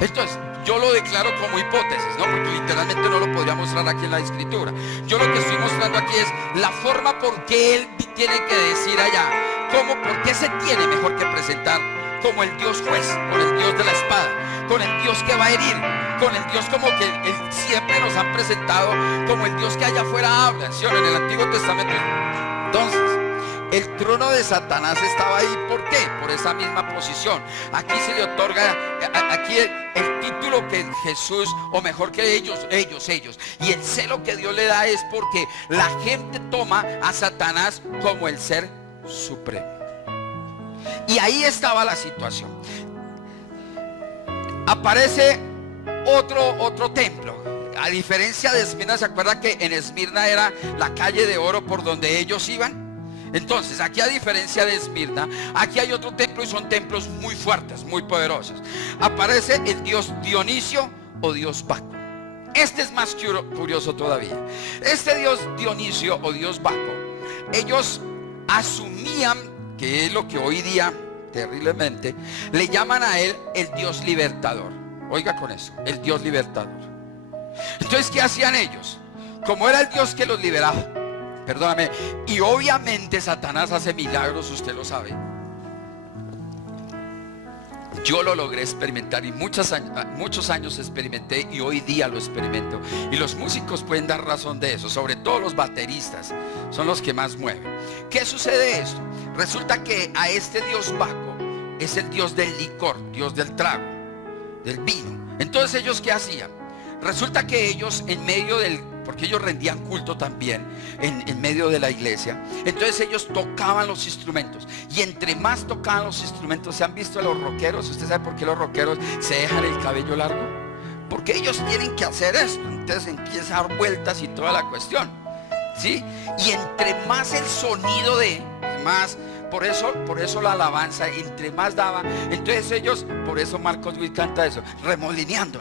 Entonces, yo lo declaro como hipótesis, ¿no? Porque literalmente no lo podría mostrar aquí en la escritura. Yo lo que estoy mostrando aquí es la forma por qué él tiene que decir allá. ¿Por qué se tiene mejor que presentar como el Dios juez, con el Dios de la espada, con el Dios que va a herir, con el Dios como que él siempre nos han presentado como el Dios que allá afuera habla, ¿sí? En el Antiguo Testamento? Entonces, el trono de Satanás estaba ahí. ¿Por qué? Por esa misma posición. Aquí se le otorga aquí el título que Jesús, o mejor que ellos, y el celo que Dios le da es porque la gente toma a Satanás como el ser supremo. Y ahí estaba la situación. Aparece otro templo. A diferencia de Esmirna, ¿se acuerda que en Esmirna era la calle de oro por donde ellos iban? Entonces, aquí a diferencia de Esmirna, aquí hay otro templo y son templos muy fuertes, muy poderosos. Aparece el dios Dionisio o dios Baco. Este es más curioso todavía. Este dios Dionisio o dios Baco, ellos asumían que es lo que hoy día terriblemente le llaman a él el dios libertador. Oiga con eso, el dios libertador. Entonces, ¿qué hacían ellos? Como era el dios que los liberaba, perdóname, y obviamente Satanás hace milagros, usted lo sabe. Yo lo logré experimentar y muchos años experimenté, y hoy día lo experimento. Y los músicos pueden dar razón de eso, sobre todo los bateristas, son los que más mueven. ¿Qué sucede esto? Resulta que a este dios Baco es el dios del licor, dios del trago, del vino. Entonces, ¿ellos qué hacían? Resulta que ellos porque ellos rendían culto también en medio de la iglesia. Entonces ellos tocaban los instrumentos, y entre más tocaban los instrumentos, ¿se han visto a los rockeros? ¿Usted sabe por qué los rockeros se dejan el cabello largo? Porque ellos tienen que hacer esto. Entonces empieza a dar vueltas y toda la cuestión, ¿sí? Y entre más el sonido más, por eso la alabanza, entre más daba, entonces ellos, por eso Marcos Witt canta eso, remolineando,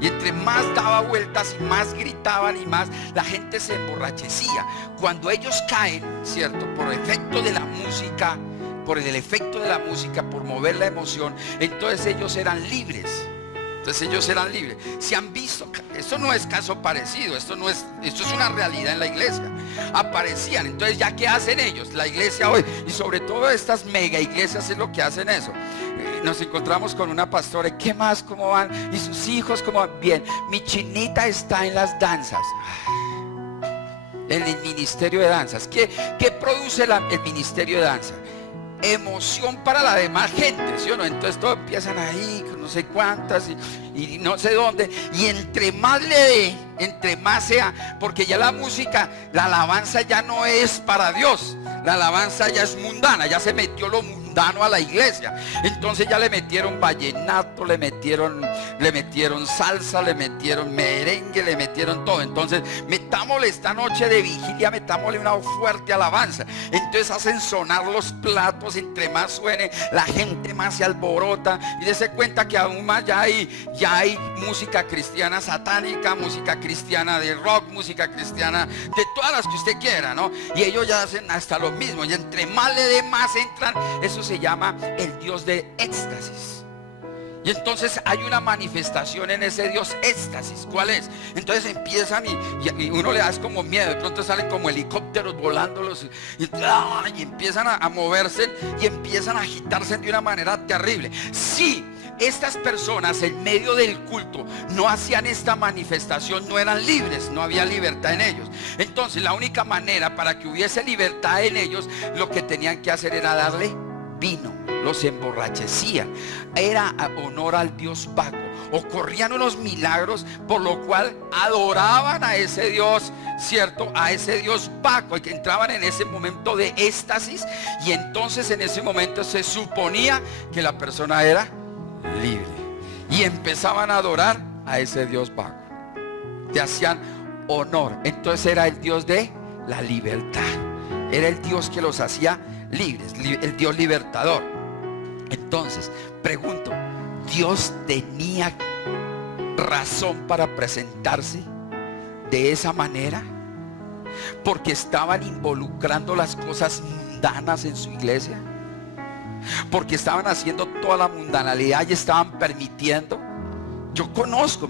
y entre más daba vueltas y más gritaban y más, la gente se emborrachecía. Cuando ellos caen, ¿cierto? Por el efecto de la música, por mover la emoción, entonces ellos eran libres. Se han visto, esto no es caso parecido, esto es una realidad en la iglesia. Aparecían, entonces ya ¿qué hacen ellos? La iglesia hoy, y sobre todo estas mega iglesias, es lo que hacen eso. Nos encontramos con una pastora, ¿qué más? ¿Cómo van? Y sus hijos, ¿cómo van? Bien, mi chinita está en las danzas, en el ministerio de danzas. ¿Qué produce el ministerio de danza? Emoción para la demás gente, ¿sí o no? Entonces todos empiezan ahí con no sé cuántas y no sé dónde, y entre más le dé, entre más sea, porque ya la música, la alabanza ya no es para Dios, la alabanza ya es mundana, ya se metió lo mundano a la iglesia. Entonces ya le metieron vallenato, le metieron salsa, le metieron merengue, le metieron todo. Entonces metámosle esta noche de vigilia, metámosle una fuerte alabanza. Entonces hacen sonar los platos, entre más suene la gente más se alborota, y dése cuenta que aún más ya hay música cristiana satánica, música cristiana de rock, música cristiana de todas las que usted quiera, ¿no? Y ellos ya hacen hasta lo mismo, y entre más le dé, más entran. Eso se llama el Dios de éxtasis. Y entonces hay una manifestación en ese Dios éxtasis. ¿Cuál es? Entonces empiezan y uno le da como miedo. De pronto salen como helicópteros volándolos y empiezan a moverse y empiezan a agitarse de una manera terrible. Sí, estas personas en medio del culto no hacían esta manifestación, no eran libres, no había libertad en ellos. Entonces la única manera para que hubiese libertad en ellos, lo que tenían que hacer era darle vino, los emborrachecían. Era honor al dios Baco. Ocurrían unos milagros, por lo cual adoraban a ese Dios, ¿cierto? A ese Dios Baco, que entraban en ese momento de éxtasis, y entonces en ese momento se suponía que la persona era libre, y empezaban a adorar a ese Dios vago. Le hacían honor. Entonces era el Dios de la libertad. Era el Dios que los hacía libres, el Dios libertador. Entonces, pregunto, ¿Dios tenía razón para presentarse de esa manera? Porque estaban involucrando las cosas mundanas en su iglesia, porque estaban haciendo toda la mundanalidad y estaban permitiendo. Yo conozco,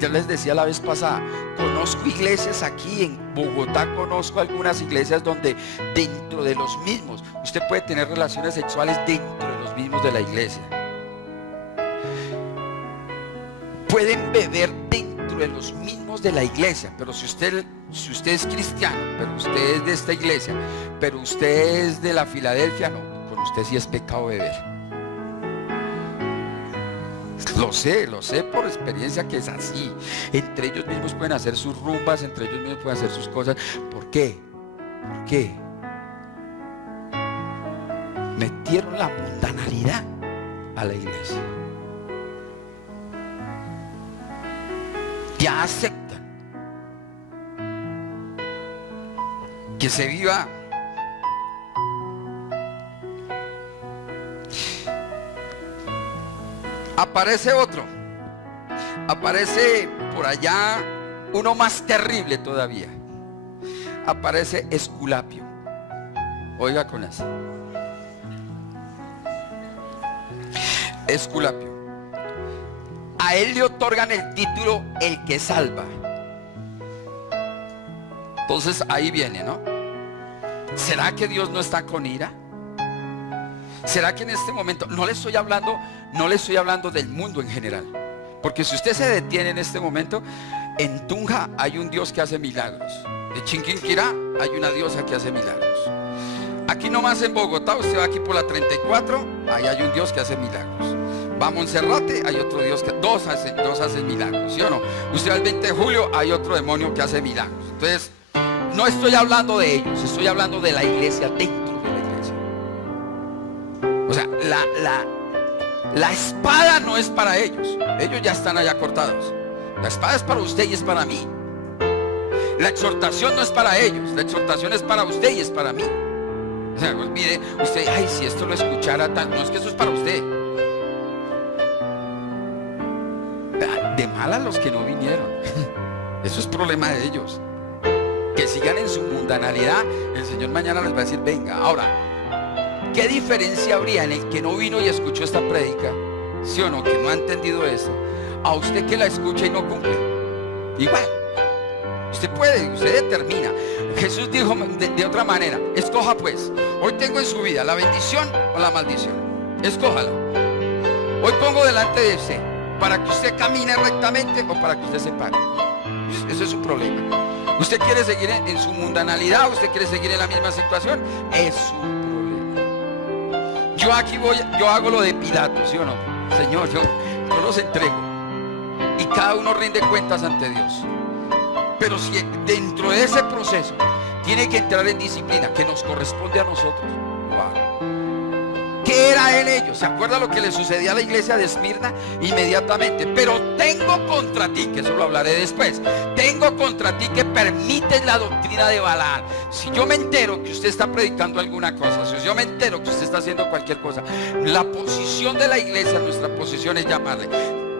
ya les decía la vez pasada, conozco iglesias aquí en Bogotá, conozco algunas iglesias donde dentro de los mismos, usted puede tener relaciones sexuales dentro de los mismos de la iglesia. Pueden beber dentro de los mismos de la iglesia, pero si usted es cristiano, pero usted es de esta iglesia, pero usted es de la Filadelfia, no, con usted sí es pecado beber. Lo sé por experiencia que es así. Entre ellos mismos pueden hacer sus rumbas, entre ellos mismos pueden hacer sus cosas. ¿Por qué? ¿Por qué? Metieron la mundanalidad a la iglesia. Ya aceptan que se viva aparece otro, aparece por allá uno más terrible todavía, aparece Esculapio. Oiga con eso, Esculapio. A él le otorgan el título el que salva. Entonces ahí viene, ¿no? ¿Será que Dios no está con ira? ¿Será que en este momento, no le estoy hablando del mundo en general? Porque si usted se detiene en este momento, en Tunja hay un Dios que hace milagros. De Chinquinquirá hay una diosa que hace milagros. Aquí nomás en Bogotá, usted va aquí por la 34, ahí hay un Dios que hace milagros. Va a Monserrate, hay otro Dios que dos hacen milagros, ¿sí o no? Usted va el 20 de julio, hay otro demonio que hace milagros. Entonces, no estoy hablando de ellos, estoy hablando de la iglesia, dentro de la iglesia. O sea, la espada no es para ellos. Ellos ya están allá cortados. La espada es para usted y es para mí. La exhortación no es para ellos, la exhortación es para usted y es para mí. O sea, olvide usted, ay, si esto lo escuchara tal. No, es que eso es para usted. De mal a los que no vinieron. Eso es problema de ellos. Que sigan en su mundanalidad. El Señor mañana les va a decir, venga. Ahora, ¿qué diferencia habría en el que no vino y escuchó esta prédica? ¿Sí o no? Que no ha entendido eso. A usted que la escucha y no cumple. Igual. Usted puede, usted determina. Jesús dijo de otra manera, escoja pues. Hoy tengo en su vida la bendición o la maldición. Escójala. Hoy pongo delante de usted para que usted camine rectamente o para que usted se pare. Ese es su problema. ¿Usted quiere seguir en su mundanalidad? ¿Usted quiere seguir en la misma situación? Es su problema. Yo aquí yo hago lo de Pilato, ¿sí o no? Señor, yo los entrego y cada uno rinde cuentas ante Dios. Pero si dentro de ese proceso tiene que entrar en disciplina que nos corresponde a nosotros, wow. ¿Qué era en ellos? ¿Se acuerda lo que le sucedía a la iglesia de Esmirna? Inmediatamente, pero tengo contra ti, que eso lo hablaré después, tengo contra ti que permites la doctrina de Balaam. Si yo me entero que usted está predicando alguna cosa, si yo me entero que usted está haciendo cualquier cosa, la posición de la iglesia, nuestra posición es llamarle.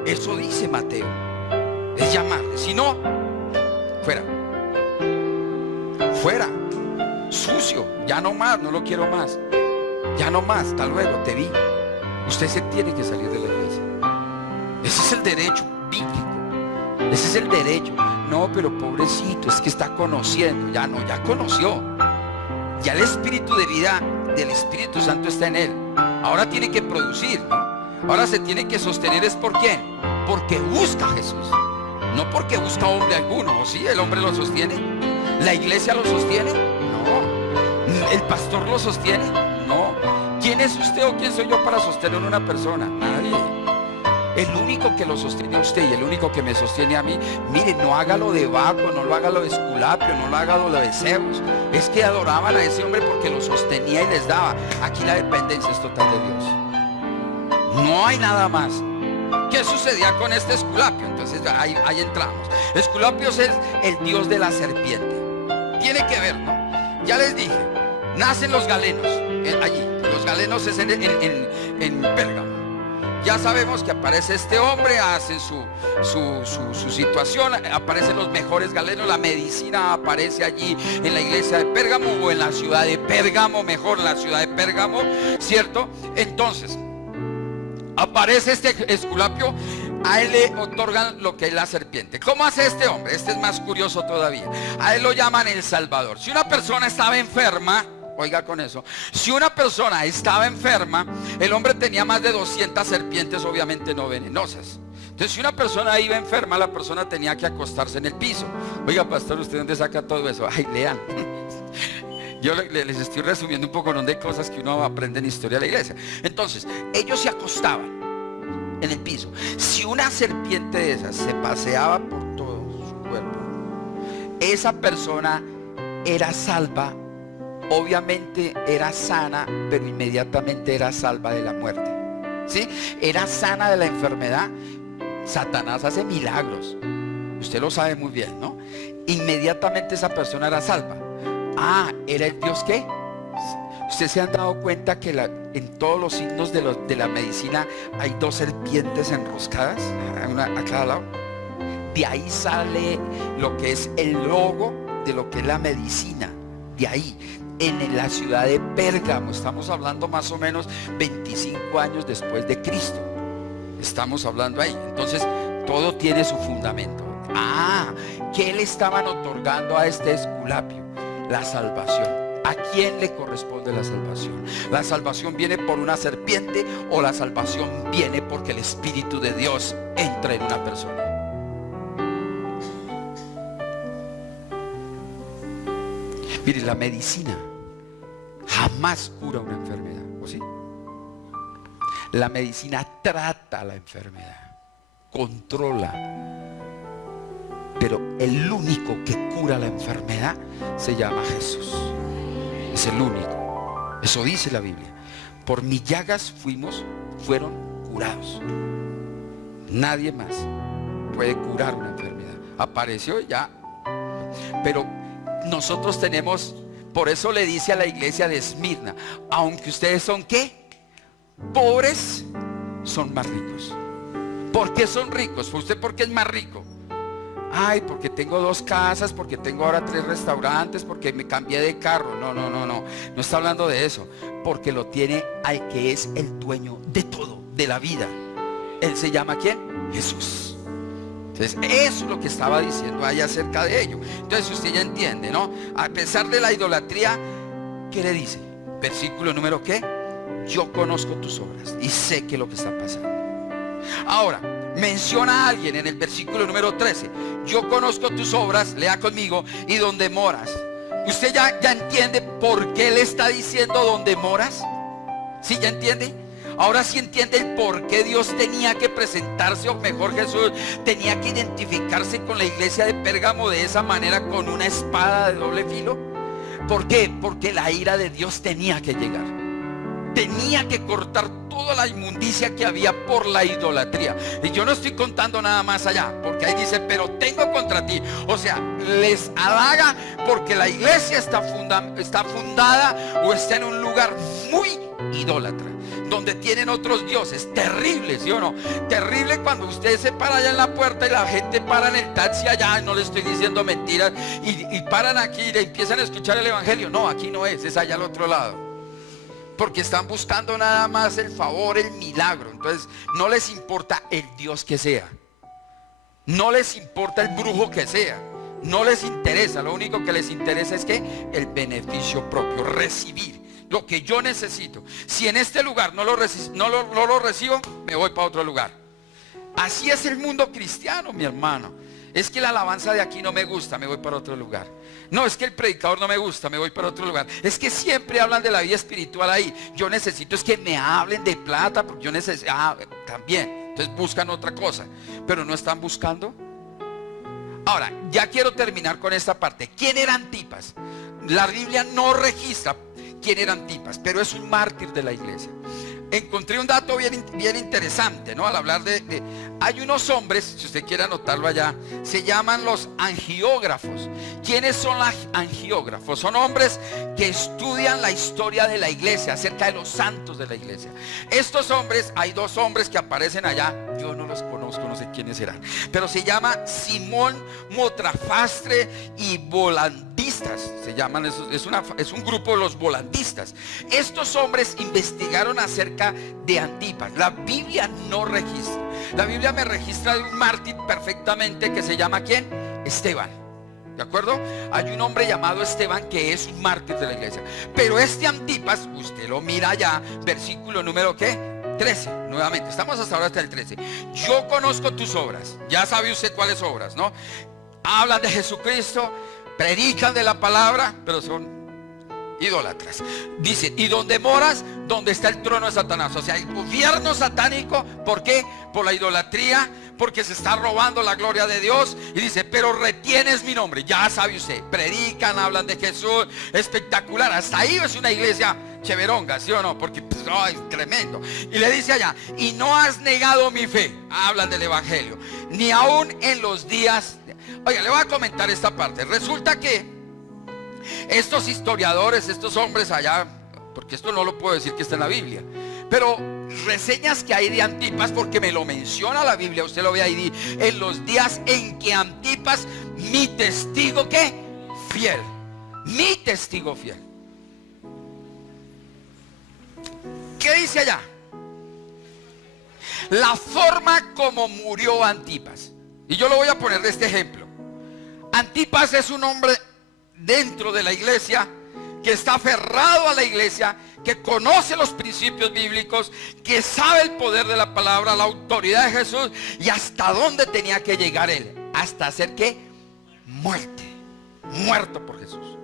Eso dice Mateo, es llamarle. Si no, fuera, fuera, sucio, ya no más, no lo quiero más. Ya no más, hasta luego, te vi. Usted se tiene que salir de la iglesia. Ese es el derecho bíblico. Ese es el derecho. No, pero pobrecito, es que está conociendo. Ya no, ya conoció. Ya el espíritu de vida del Espíritu Santo está en él. Ahora tiene que producir, ¿no? Ahora se tiene que sostener. ¿Es por quién? Porque busca a Jesús. No porque busca hombre alguno. ¿O sí? ¿El hombre lo sostiene? ¿La iglesia lo sostiene? No. ¿El pastor lo sostiene? No. ¿Quién es usted o quién soy yo para sostener a una persona? Nadie. El único que lo sostiene a usted y el único que me sostiene a mí, mire, no haga lo de Baco, no lo haga lo de Esculapio, no lo haga lo de Zeus. Es que adoraban a ese hombre porque lo sostenía y les daba. Aquí la dependencia es total de Dios. No hay nada más. ¿Qué sucedía con este Esculapio? Entonces ahí entramos. Esculapio es el dios de la serpiente. Tiene que ver, ¿no? Ya les dije, nacen los galenos allí. Los galenos es en Pérgamo. Ya sabemos que aparece este hombre, hacen su situación, aparecen los mejores galenos, la medicina aparece allí en la iglesia de Pérgamo, o en la ciudad de Pérgamo, mejor la ciudad de Pérgamo, ¿cierto? Entonces, aparece este Esculapio, a él le otorgan lo que es la serpiente. ¿Cómo hace este hombre? Este es más curioso todavía. A él lo llaman el Salvador. Si una persona estaba enferma, oiga con eso, si una persona estaba enferma, el hombre tenía más de 200 serpientes, obviamente no venenosas. Entonces, si una persona iba enferma, la persona tenía que acostarse en el piso. Oiga, pastor, ¿usted dónde saca todo eso? Ay, lean. Yo les estoy resumiendo un poco de cosas que uno aprende en historia de la iglesia. Entonces, ellos se acostaban en el piso. Si una serpiente de esas se paseaba por todo su cuerpo, esa persona era salva. Obviamente era sana, pero inmediatamente era salva de la muerte. ¿Sí? Era sana de la enfermedad. Satanás hace milagros. Usted lo sabe muy bien, ¿no? Inmediatamente esa persona era salva. Ah, ¿era el Dios qué? ¿Ustedes se han dado cuenta que en todos los signos de la medicina hay dos serpientes enroscadas? Una a cada lado. De ahí sale lo que es el logo de lo que es la medicina. De ahí. En la ciudad de Pérgamo, estamos hablando más o menos 25 años después de Cristo. Estamos hablando ahí. Entonces, todo tiene su fundamento. Ah, ¿qué le estaban otorgando a este Esculapio? La salvación. ¿A quién le corresponde la salvación? ¿La salvación viene por una serpiente o la salvación viene porque el Espíritu de Dios entra en una persona? Mire, la medicina jamás cura una enfermedad, ¿o sí? La medicina trata la enfermedad, controla, pero el único que cura la enfermedad se llama Jesús. Es el único. Eso dice la Biblia. Por mis llagas fueron curados. Nadie más puede curar una enfermedad. Apareció ya, pero nosotros tenemos, por eso le dice a la iglesia de Esmirna, aunque ustedes son ¿qué? Pobres, son más ricos. ¿Por qué son ricos? ¿Usted por qué es más rico? Ay, porque tengo 2 casas, porque tengo ahora 3 restaurantes, porque me cambié de carro. No está hablando de eso. Porque lo tiene al que es el dueño de todo, de la vida. Él se llama ¿quién? Jesús. Entonces, eso es lo que estaba diciendo ahí acerca de ello. Entonces, usted ya entiende, ¿no? A pesar de la idolatría, ¿qué le dice? Versículo número ¿qué? Yo conozco tus obras y sé que es lo que está pasando. Ahora, menciona a alguien en el versículo número 13. Yo conozco tus obras, lea conmigo, y donde moras. ¿Usted ya entiende por qué le está diciendo donde moras? ¿Sí ya entiende? Ahora sí entiende el por qué Dios tenía que presentarse, o mejor Jesús tenía que identificarse con la iglesia de Pérgamo de esa manera, con una espada de doble filo. ¿Por qué? Porque la ira de Dios tenía que llegar. Tenía que cortar toda la inmundicia que había por la idolatría. Y yo no estoy contando nada más allá, porque ahí dice, pero tengo contra ti. O sea, les halaga porque la iglesia está fundada o está en un lugar muy idólatra, donde tienen otros dioses terribles, ¿sí o no? Terrible cuando usted se para allá en la puerta y la gente para en el taxi allá, no le estoy diciendo mentiras, y paran aquí y le empiezan a escuchar el evangelio. No, aquí no es allá al otro lado. Porque están buscando nada más el favor, el milagro. Entonces no les importa el Dios que sea, no les importa el brujo que sea, no les interesa. Lo único que les interesa es que el beneficio propio, recibir lo que yo necesito. Si en este lugar no lo recibo, me voy para otro lugar. Así es el mundo cristiano, mi hermano. Es que la alabanza de aquí no me gusta, me voy para otro lugar. No, es que el predicador no me gusta, me voy para otro lugar. Es que siempre hablan de la vida espiritual ahí. Yo necesito es que me hablen de plata, porque yo necesito, también. Entonces buscan otra cosa, pero no están buscando. Ahora, ya quiero terminar con esta parte. ¿Quién era Antipas? La Biblia no registra quién era Antipas, pero es un mártir de la iglesia. encontré un dato bien interesante, ¿no? Al hablar hay unos hombres, si usted quiere anotarlo allá, se llaman los angiógrafos. ¿Quiénes son los angiógrafos? Son hombres que estudian la historia de la iglesia, acerca de los santos de la iglesia. Estos hombres, hay dos hombres que aparecen allá, yo no los conozco, no sé quiénes serán, pero se llama Simón Motrafastre y Volandistas, se llaman, es un grupo de los volandistas. Estos hombres investigaron acerca de Antipas. La Biblia no registra. La Biblia me registra de un mártir perfectamente que se llama ¿quién? Esteban. ¿De acuerdo? Hay un hombre llamado Esteban que es un mártir de la iglesia. Pero este Antipas, usted lo mira allá, versículo número ¿qué? 13, nuevamente, estamos hasta ahora hasta el 13. Yo conozco tus obras. Ya sabe usted cuáles obras, ¿no? Hablan de Jesucristo, predican de la palabra, pero son idólatras. Dice, y donde moras, donde está el trono de Satanás. O sea, el gobierno satánico. ¿Por qué? Por la idolatría, porque se está robando la gloria de Dios. Y dice, pero retienes mi nombre. Ya sabe usted, predican, hablan de Jesús, espectacular. Hasta ahí es una iglesia cheveronga, ¿sí o no? Porque pues, oh, es tremendo. Y le dice allá, y no has negado mi fe. Hablan del evangelio, ni aún en los días. Oiga, le voy a comentar esta parte. Resulta que estos historiadores, estos hombres allá, porque esto no lo puedo decir que está en la Biblia, pero reseñas que hay de Antipas, porque me lo menciona la Biblia, usted lo ve ahí, en los días en que Antipas, mi testigo, ¿qué? Fiel. Mi testigo fiel. ¿Qué dice allá? La forma como murió Antipas. Y yo lo voy a poner de este ejemplo. Antipas es un hombre dentro de la iglesia, que está aferrado a la iglesia, que conoce los principios bíblicos, que sabe el poder de la palabra, la autoridad de Jesús, y hasta dónde tenía que llegar él, hasta hacer que muerte, muerto por Jesús.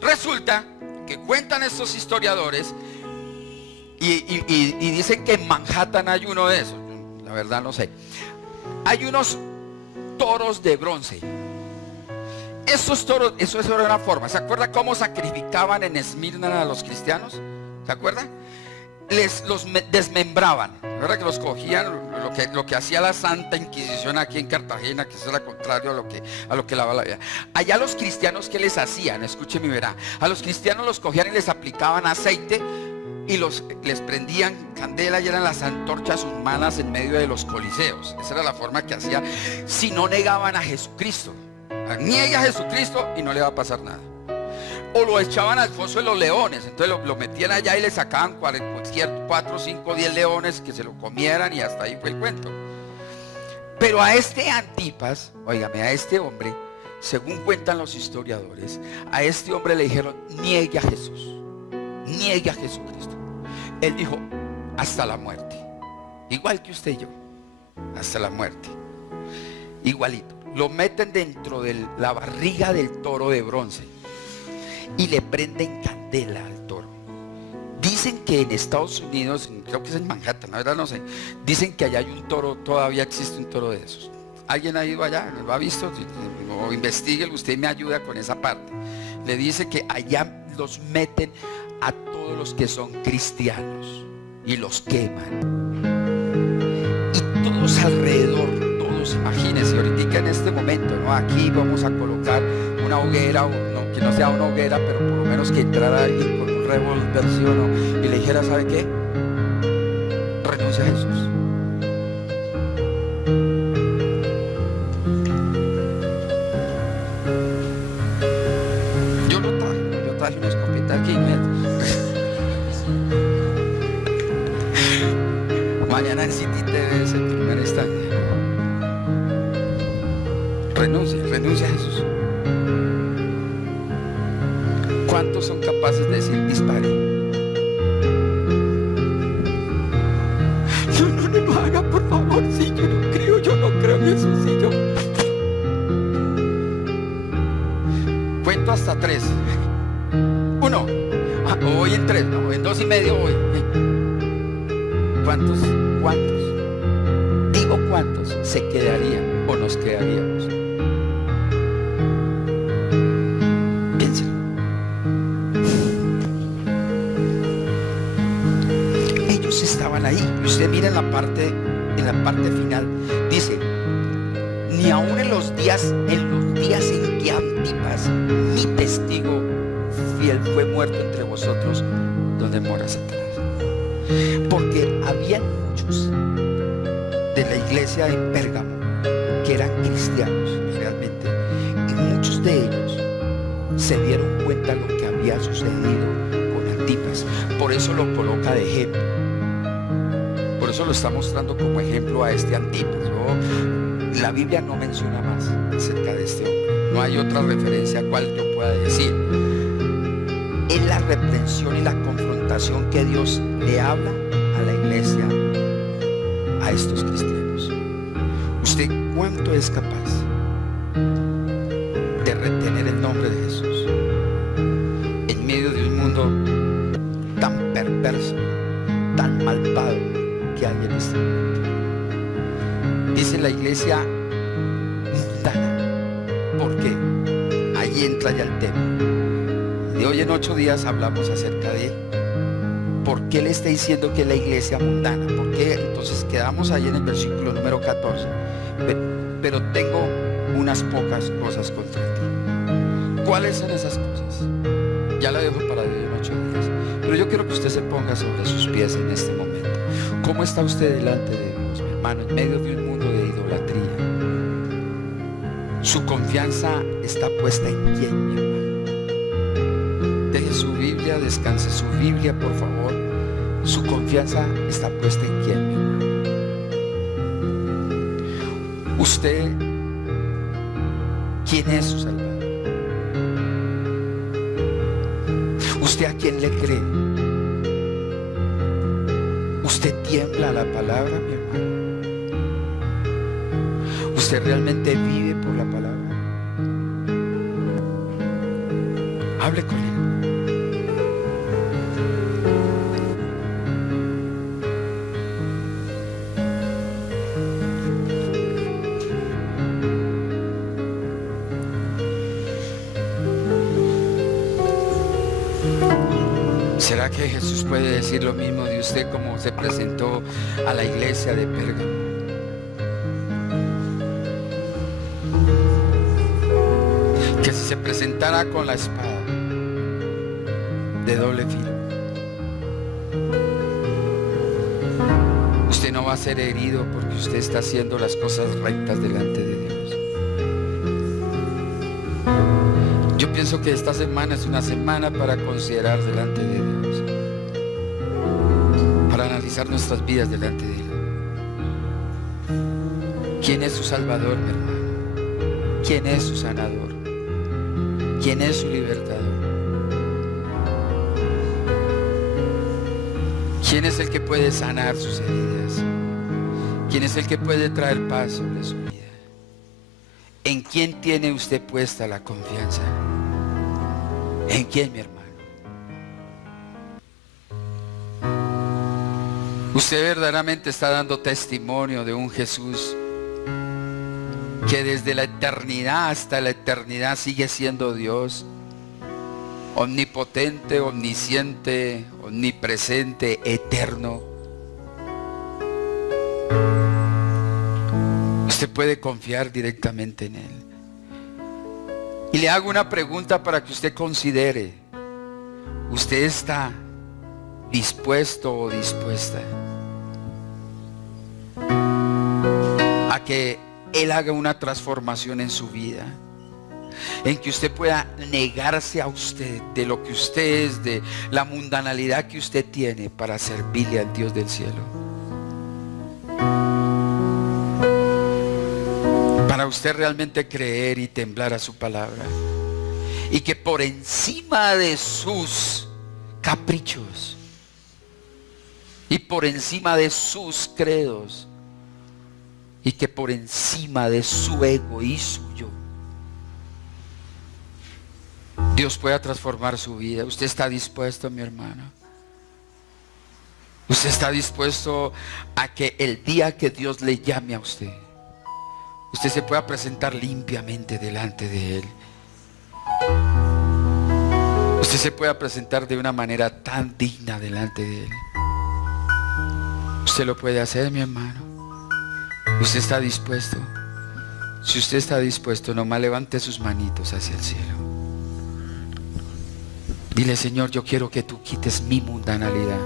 Resulta que cuentan estos historiadores y dicen que en Manhattan hay uno de esos, la verdad no sé, hay unos toros de bronce. Esos toros, eso era una forma. ¿Se acuerda cómo sacrificaban en Esmirna a los cristianos? ¿Se acuerda? Los desmembraban, ¿verdad? Que los cogían, lo que hacía la Santa Inquisición aquí en Cartagena, que eso era contrario a lo que la vida. Allá los cristianos, ¿qué les hacían? Escúcheme y verá. A los cristianos los cogían y les aplicaban aceite y les prendían candela y eran las antorchas humanas en medio de los coliseos. Esa era la forma que hacía si no negaban a Jesucristo. Niegue a Jesucristo y no le va a pasar nada. O lo echaban al foso de los leones. Entonces lo metían allá y le sacaban 4, 5, 10 leones que se lo comieran, y hasta ahí fue el cuento. Pero a este Antipas, óigame, a este hombre, según cuentan los historiadores, a este hombre le dijeron: niegue a Jesús, niegue a Jesucristo. Él dijo: hasta la muerte. Igual que usted y yo, hasta la muerte. Igualito. Lo meten dentro de la barriga del toro de bronce y le prenden candela al toro. Dicen que en Estados Unidos, creo que es en Manhattan, la verdad no sé, dicen que allá hay un toro, todavía existe un toro de esos. ¿Alguien ha ido allá? ¿Lo ha visto? O investigue, usted me ayuda con esa parte. Le dice que allá los meten a todos los que son cristianos y los queman. Y todos alrededor, imagínense, ahorita en este momento, ¿no? Aquí vamos a colocar una hoguera, o no, que no sea una hoguera, pero por lo menos que entrara alguien con un revólver, ¿sí o no? Y le dijera: ¿sabe qué? Renuncia a Jesús. Yo traje una escopeta aquí, mañana en City TV es el primer instante. Renuncia a Jesús. ¿Cuántos son capaces de decir dispare? No lo haga, por favor. Si yo no creo en Jesús. Si yo cuento hasta 3. 1. Voy en 3, no, en 2 y medio voy. ¿Cuántos? Digo, ¿cuántos se quedarían o nos quedaríamos? mi testigo fiel fue muerto entre vosotros, donde mora Satanás. Porque había muchos de la iglesia en Pérgamo que eran cristianos realmente, y muchos de ellos se dieron cuenta de lo que había sucedido con Antipas. Por eso lo coloca de ejemplo, por eso lo está mostrando como ejemplo a este Antipas, ¿no? La Biblia no menciona más acerca de este hombre, no hay otra referencia a cual yo pueda decir. Es la reprensión y la confrontación que Dios le habla a la iglesia, a estos cristianos. ¿Usted cuánto es capaz de retener el nombre de Jesús en medio de un mundo tan perverso, tan malvado que hay en este momento? Dice la iglesia mundana. ¿Por qué? Ahí entra ya el tema. De hoy en 8 días hablamos acerca de por qué le está diciendo que es la iglesia mundana. ¿Por qué? Entonces quedamos ahí en el versículo número 14. Pero tengo unas pocas cosas contra ti. ¿Cuáles son esas cosas? Ya la dejo para de hoy en 8 días. Pero yo quiero que usted se ponga sobre sus pies en este momento. ¿Cómo está usted delante de Dios, mi hermano, en medio de un mundo de idolatría? Su confianza está puesta en quién, mi hermano. Deje su Biblia, descanse su Biblia, por favor. Su confianza está puesta en quién, mi hermano. Usted, ¿quién es su Salvador? ¿Usted a quién le cree? ¿Usted tiembla a la palabra, mi hermano? ¿Usted realmente vive por la palabra? Hable con él. ¿Será que Jesús puede decir lo mismo de usted como se presentó a la iglesia de Pérgamo? Que si se presentara con la espada de doble filo, usted no va a ser herido porque usted está haciendo las cosas rectas delante de Dios. Yo pienso que esta semana es una semana para considerar delante de Dios, para analizar nuestras vidas delante de Él. ¿Quién es su Salvador, mi hermano? ¿Quién es su sanador? ¿Quién es su libertador? ¿Quién es el que puede sanar sus heridas? ¿Quién es el que puede traer paz sobre su vida? ¿En quién tiene usted puesta la confianza? ¿En quién, mi hermano? Usted verdaderamente está dando testimonio de un Jesús que desde la eternidad hasta la eternidad sigue siendo Dios, omnipotente, omnisciente, omnipresente, eterno. Usted puede confiar directamente en Él. Y le hago una pregunta para que usted considere. ¿Usted está dispuesto o dispuesta a que Él haga una transformación en su vida? En que usted pueda negarse a usted de lo que usted es, de la mundanalidad que usted tiene, para servirle al Dios del cielo. Para usted realmente creer y temblar a su palabra. Y que por encima de sus caprichos y por encima de sus credos y que por encima de su ego y suyo, Dios pueda transformar su vida. ¿Usted está dispuesto, mi hermano? ¿Usted está dispuesto a que el día que Dios le llame a usted, usted se pueda presentar limpiamente delante de Él? Usted se pueda presentar de una manera tan digna delante de Él. Usted lo puede hacer, mi hermano. Usted está dispuesto. Si usted está dispuesto, nomás levante sus manitos hacia el cielo. Dile: Señor, yo quiero que tú quites mi mundanalidad.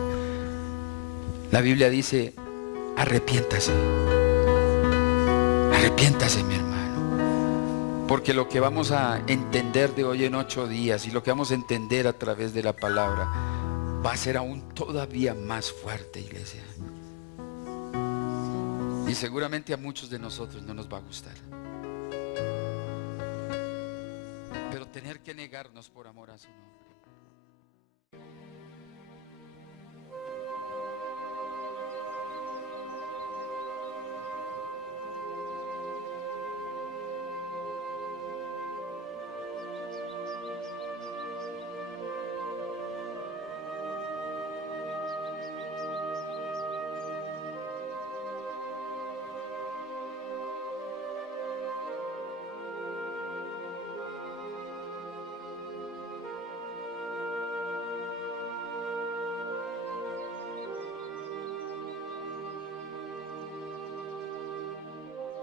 La Biblia dice: arrepiéntase. Arrepiéntase, mi hermano. Porque lo que vamos a entender de hoy en 8 días y lo que vamos a entender a través de la palabra va a ser aún todavía más fuerte, iglesia. Y seguramente a muchos de nosotros no nos va a gustar. Pero tener que negarnos por amor a su nombre.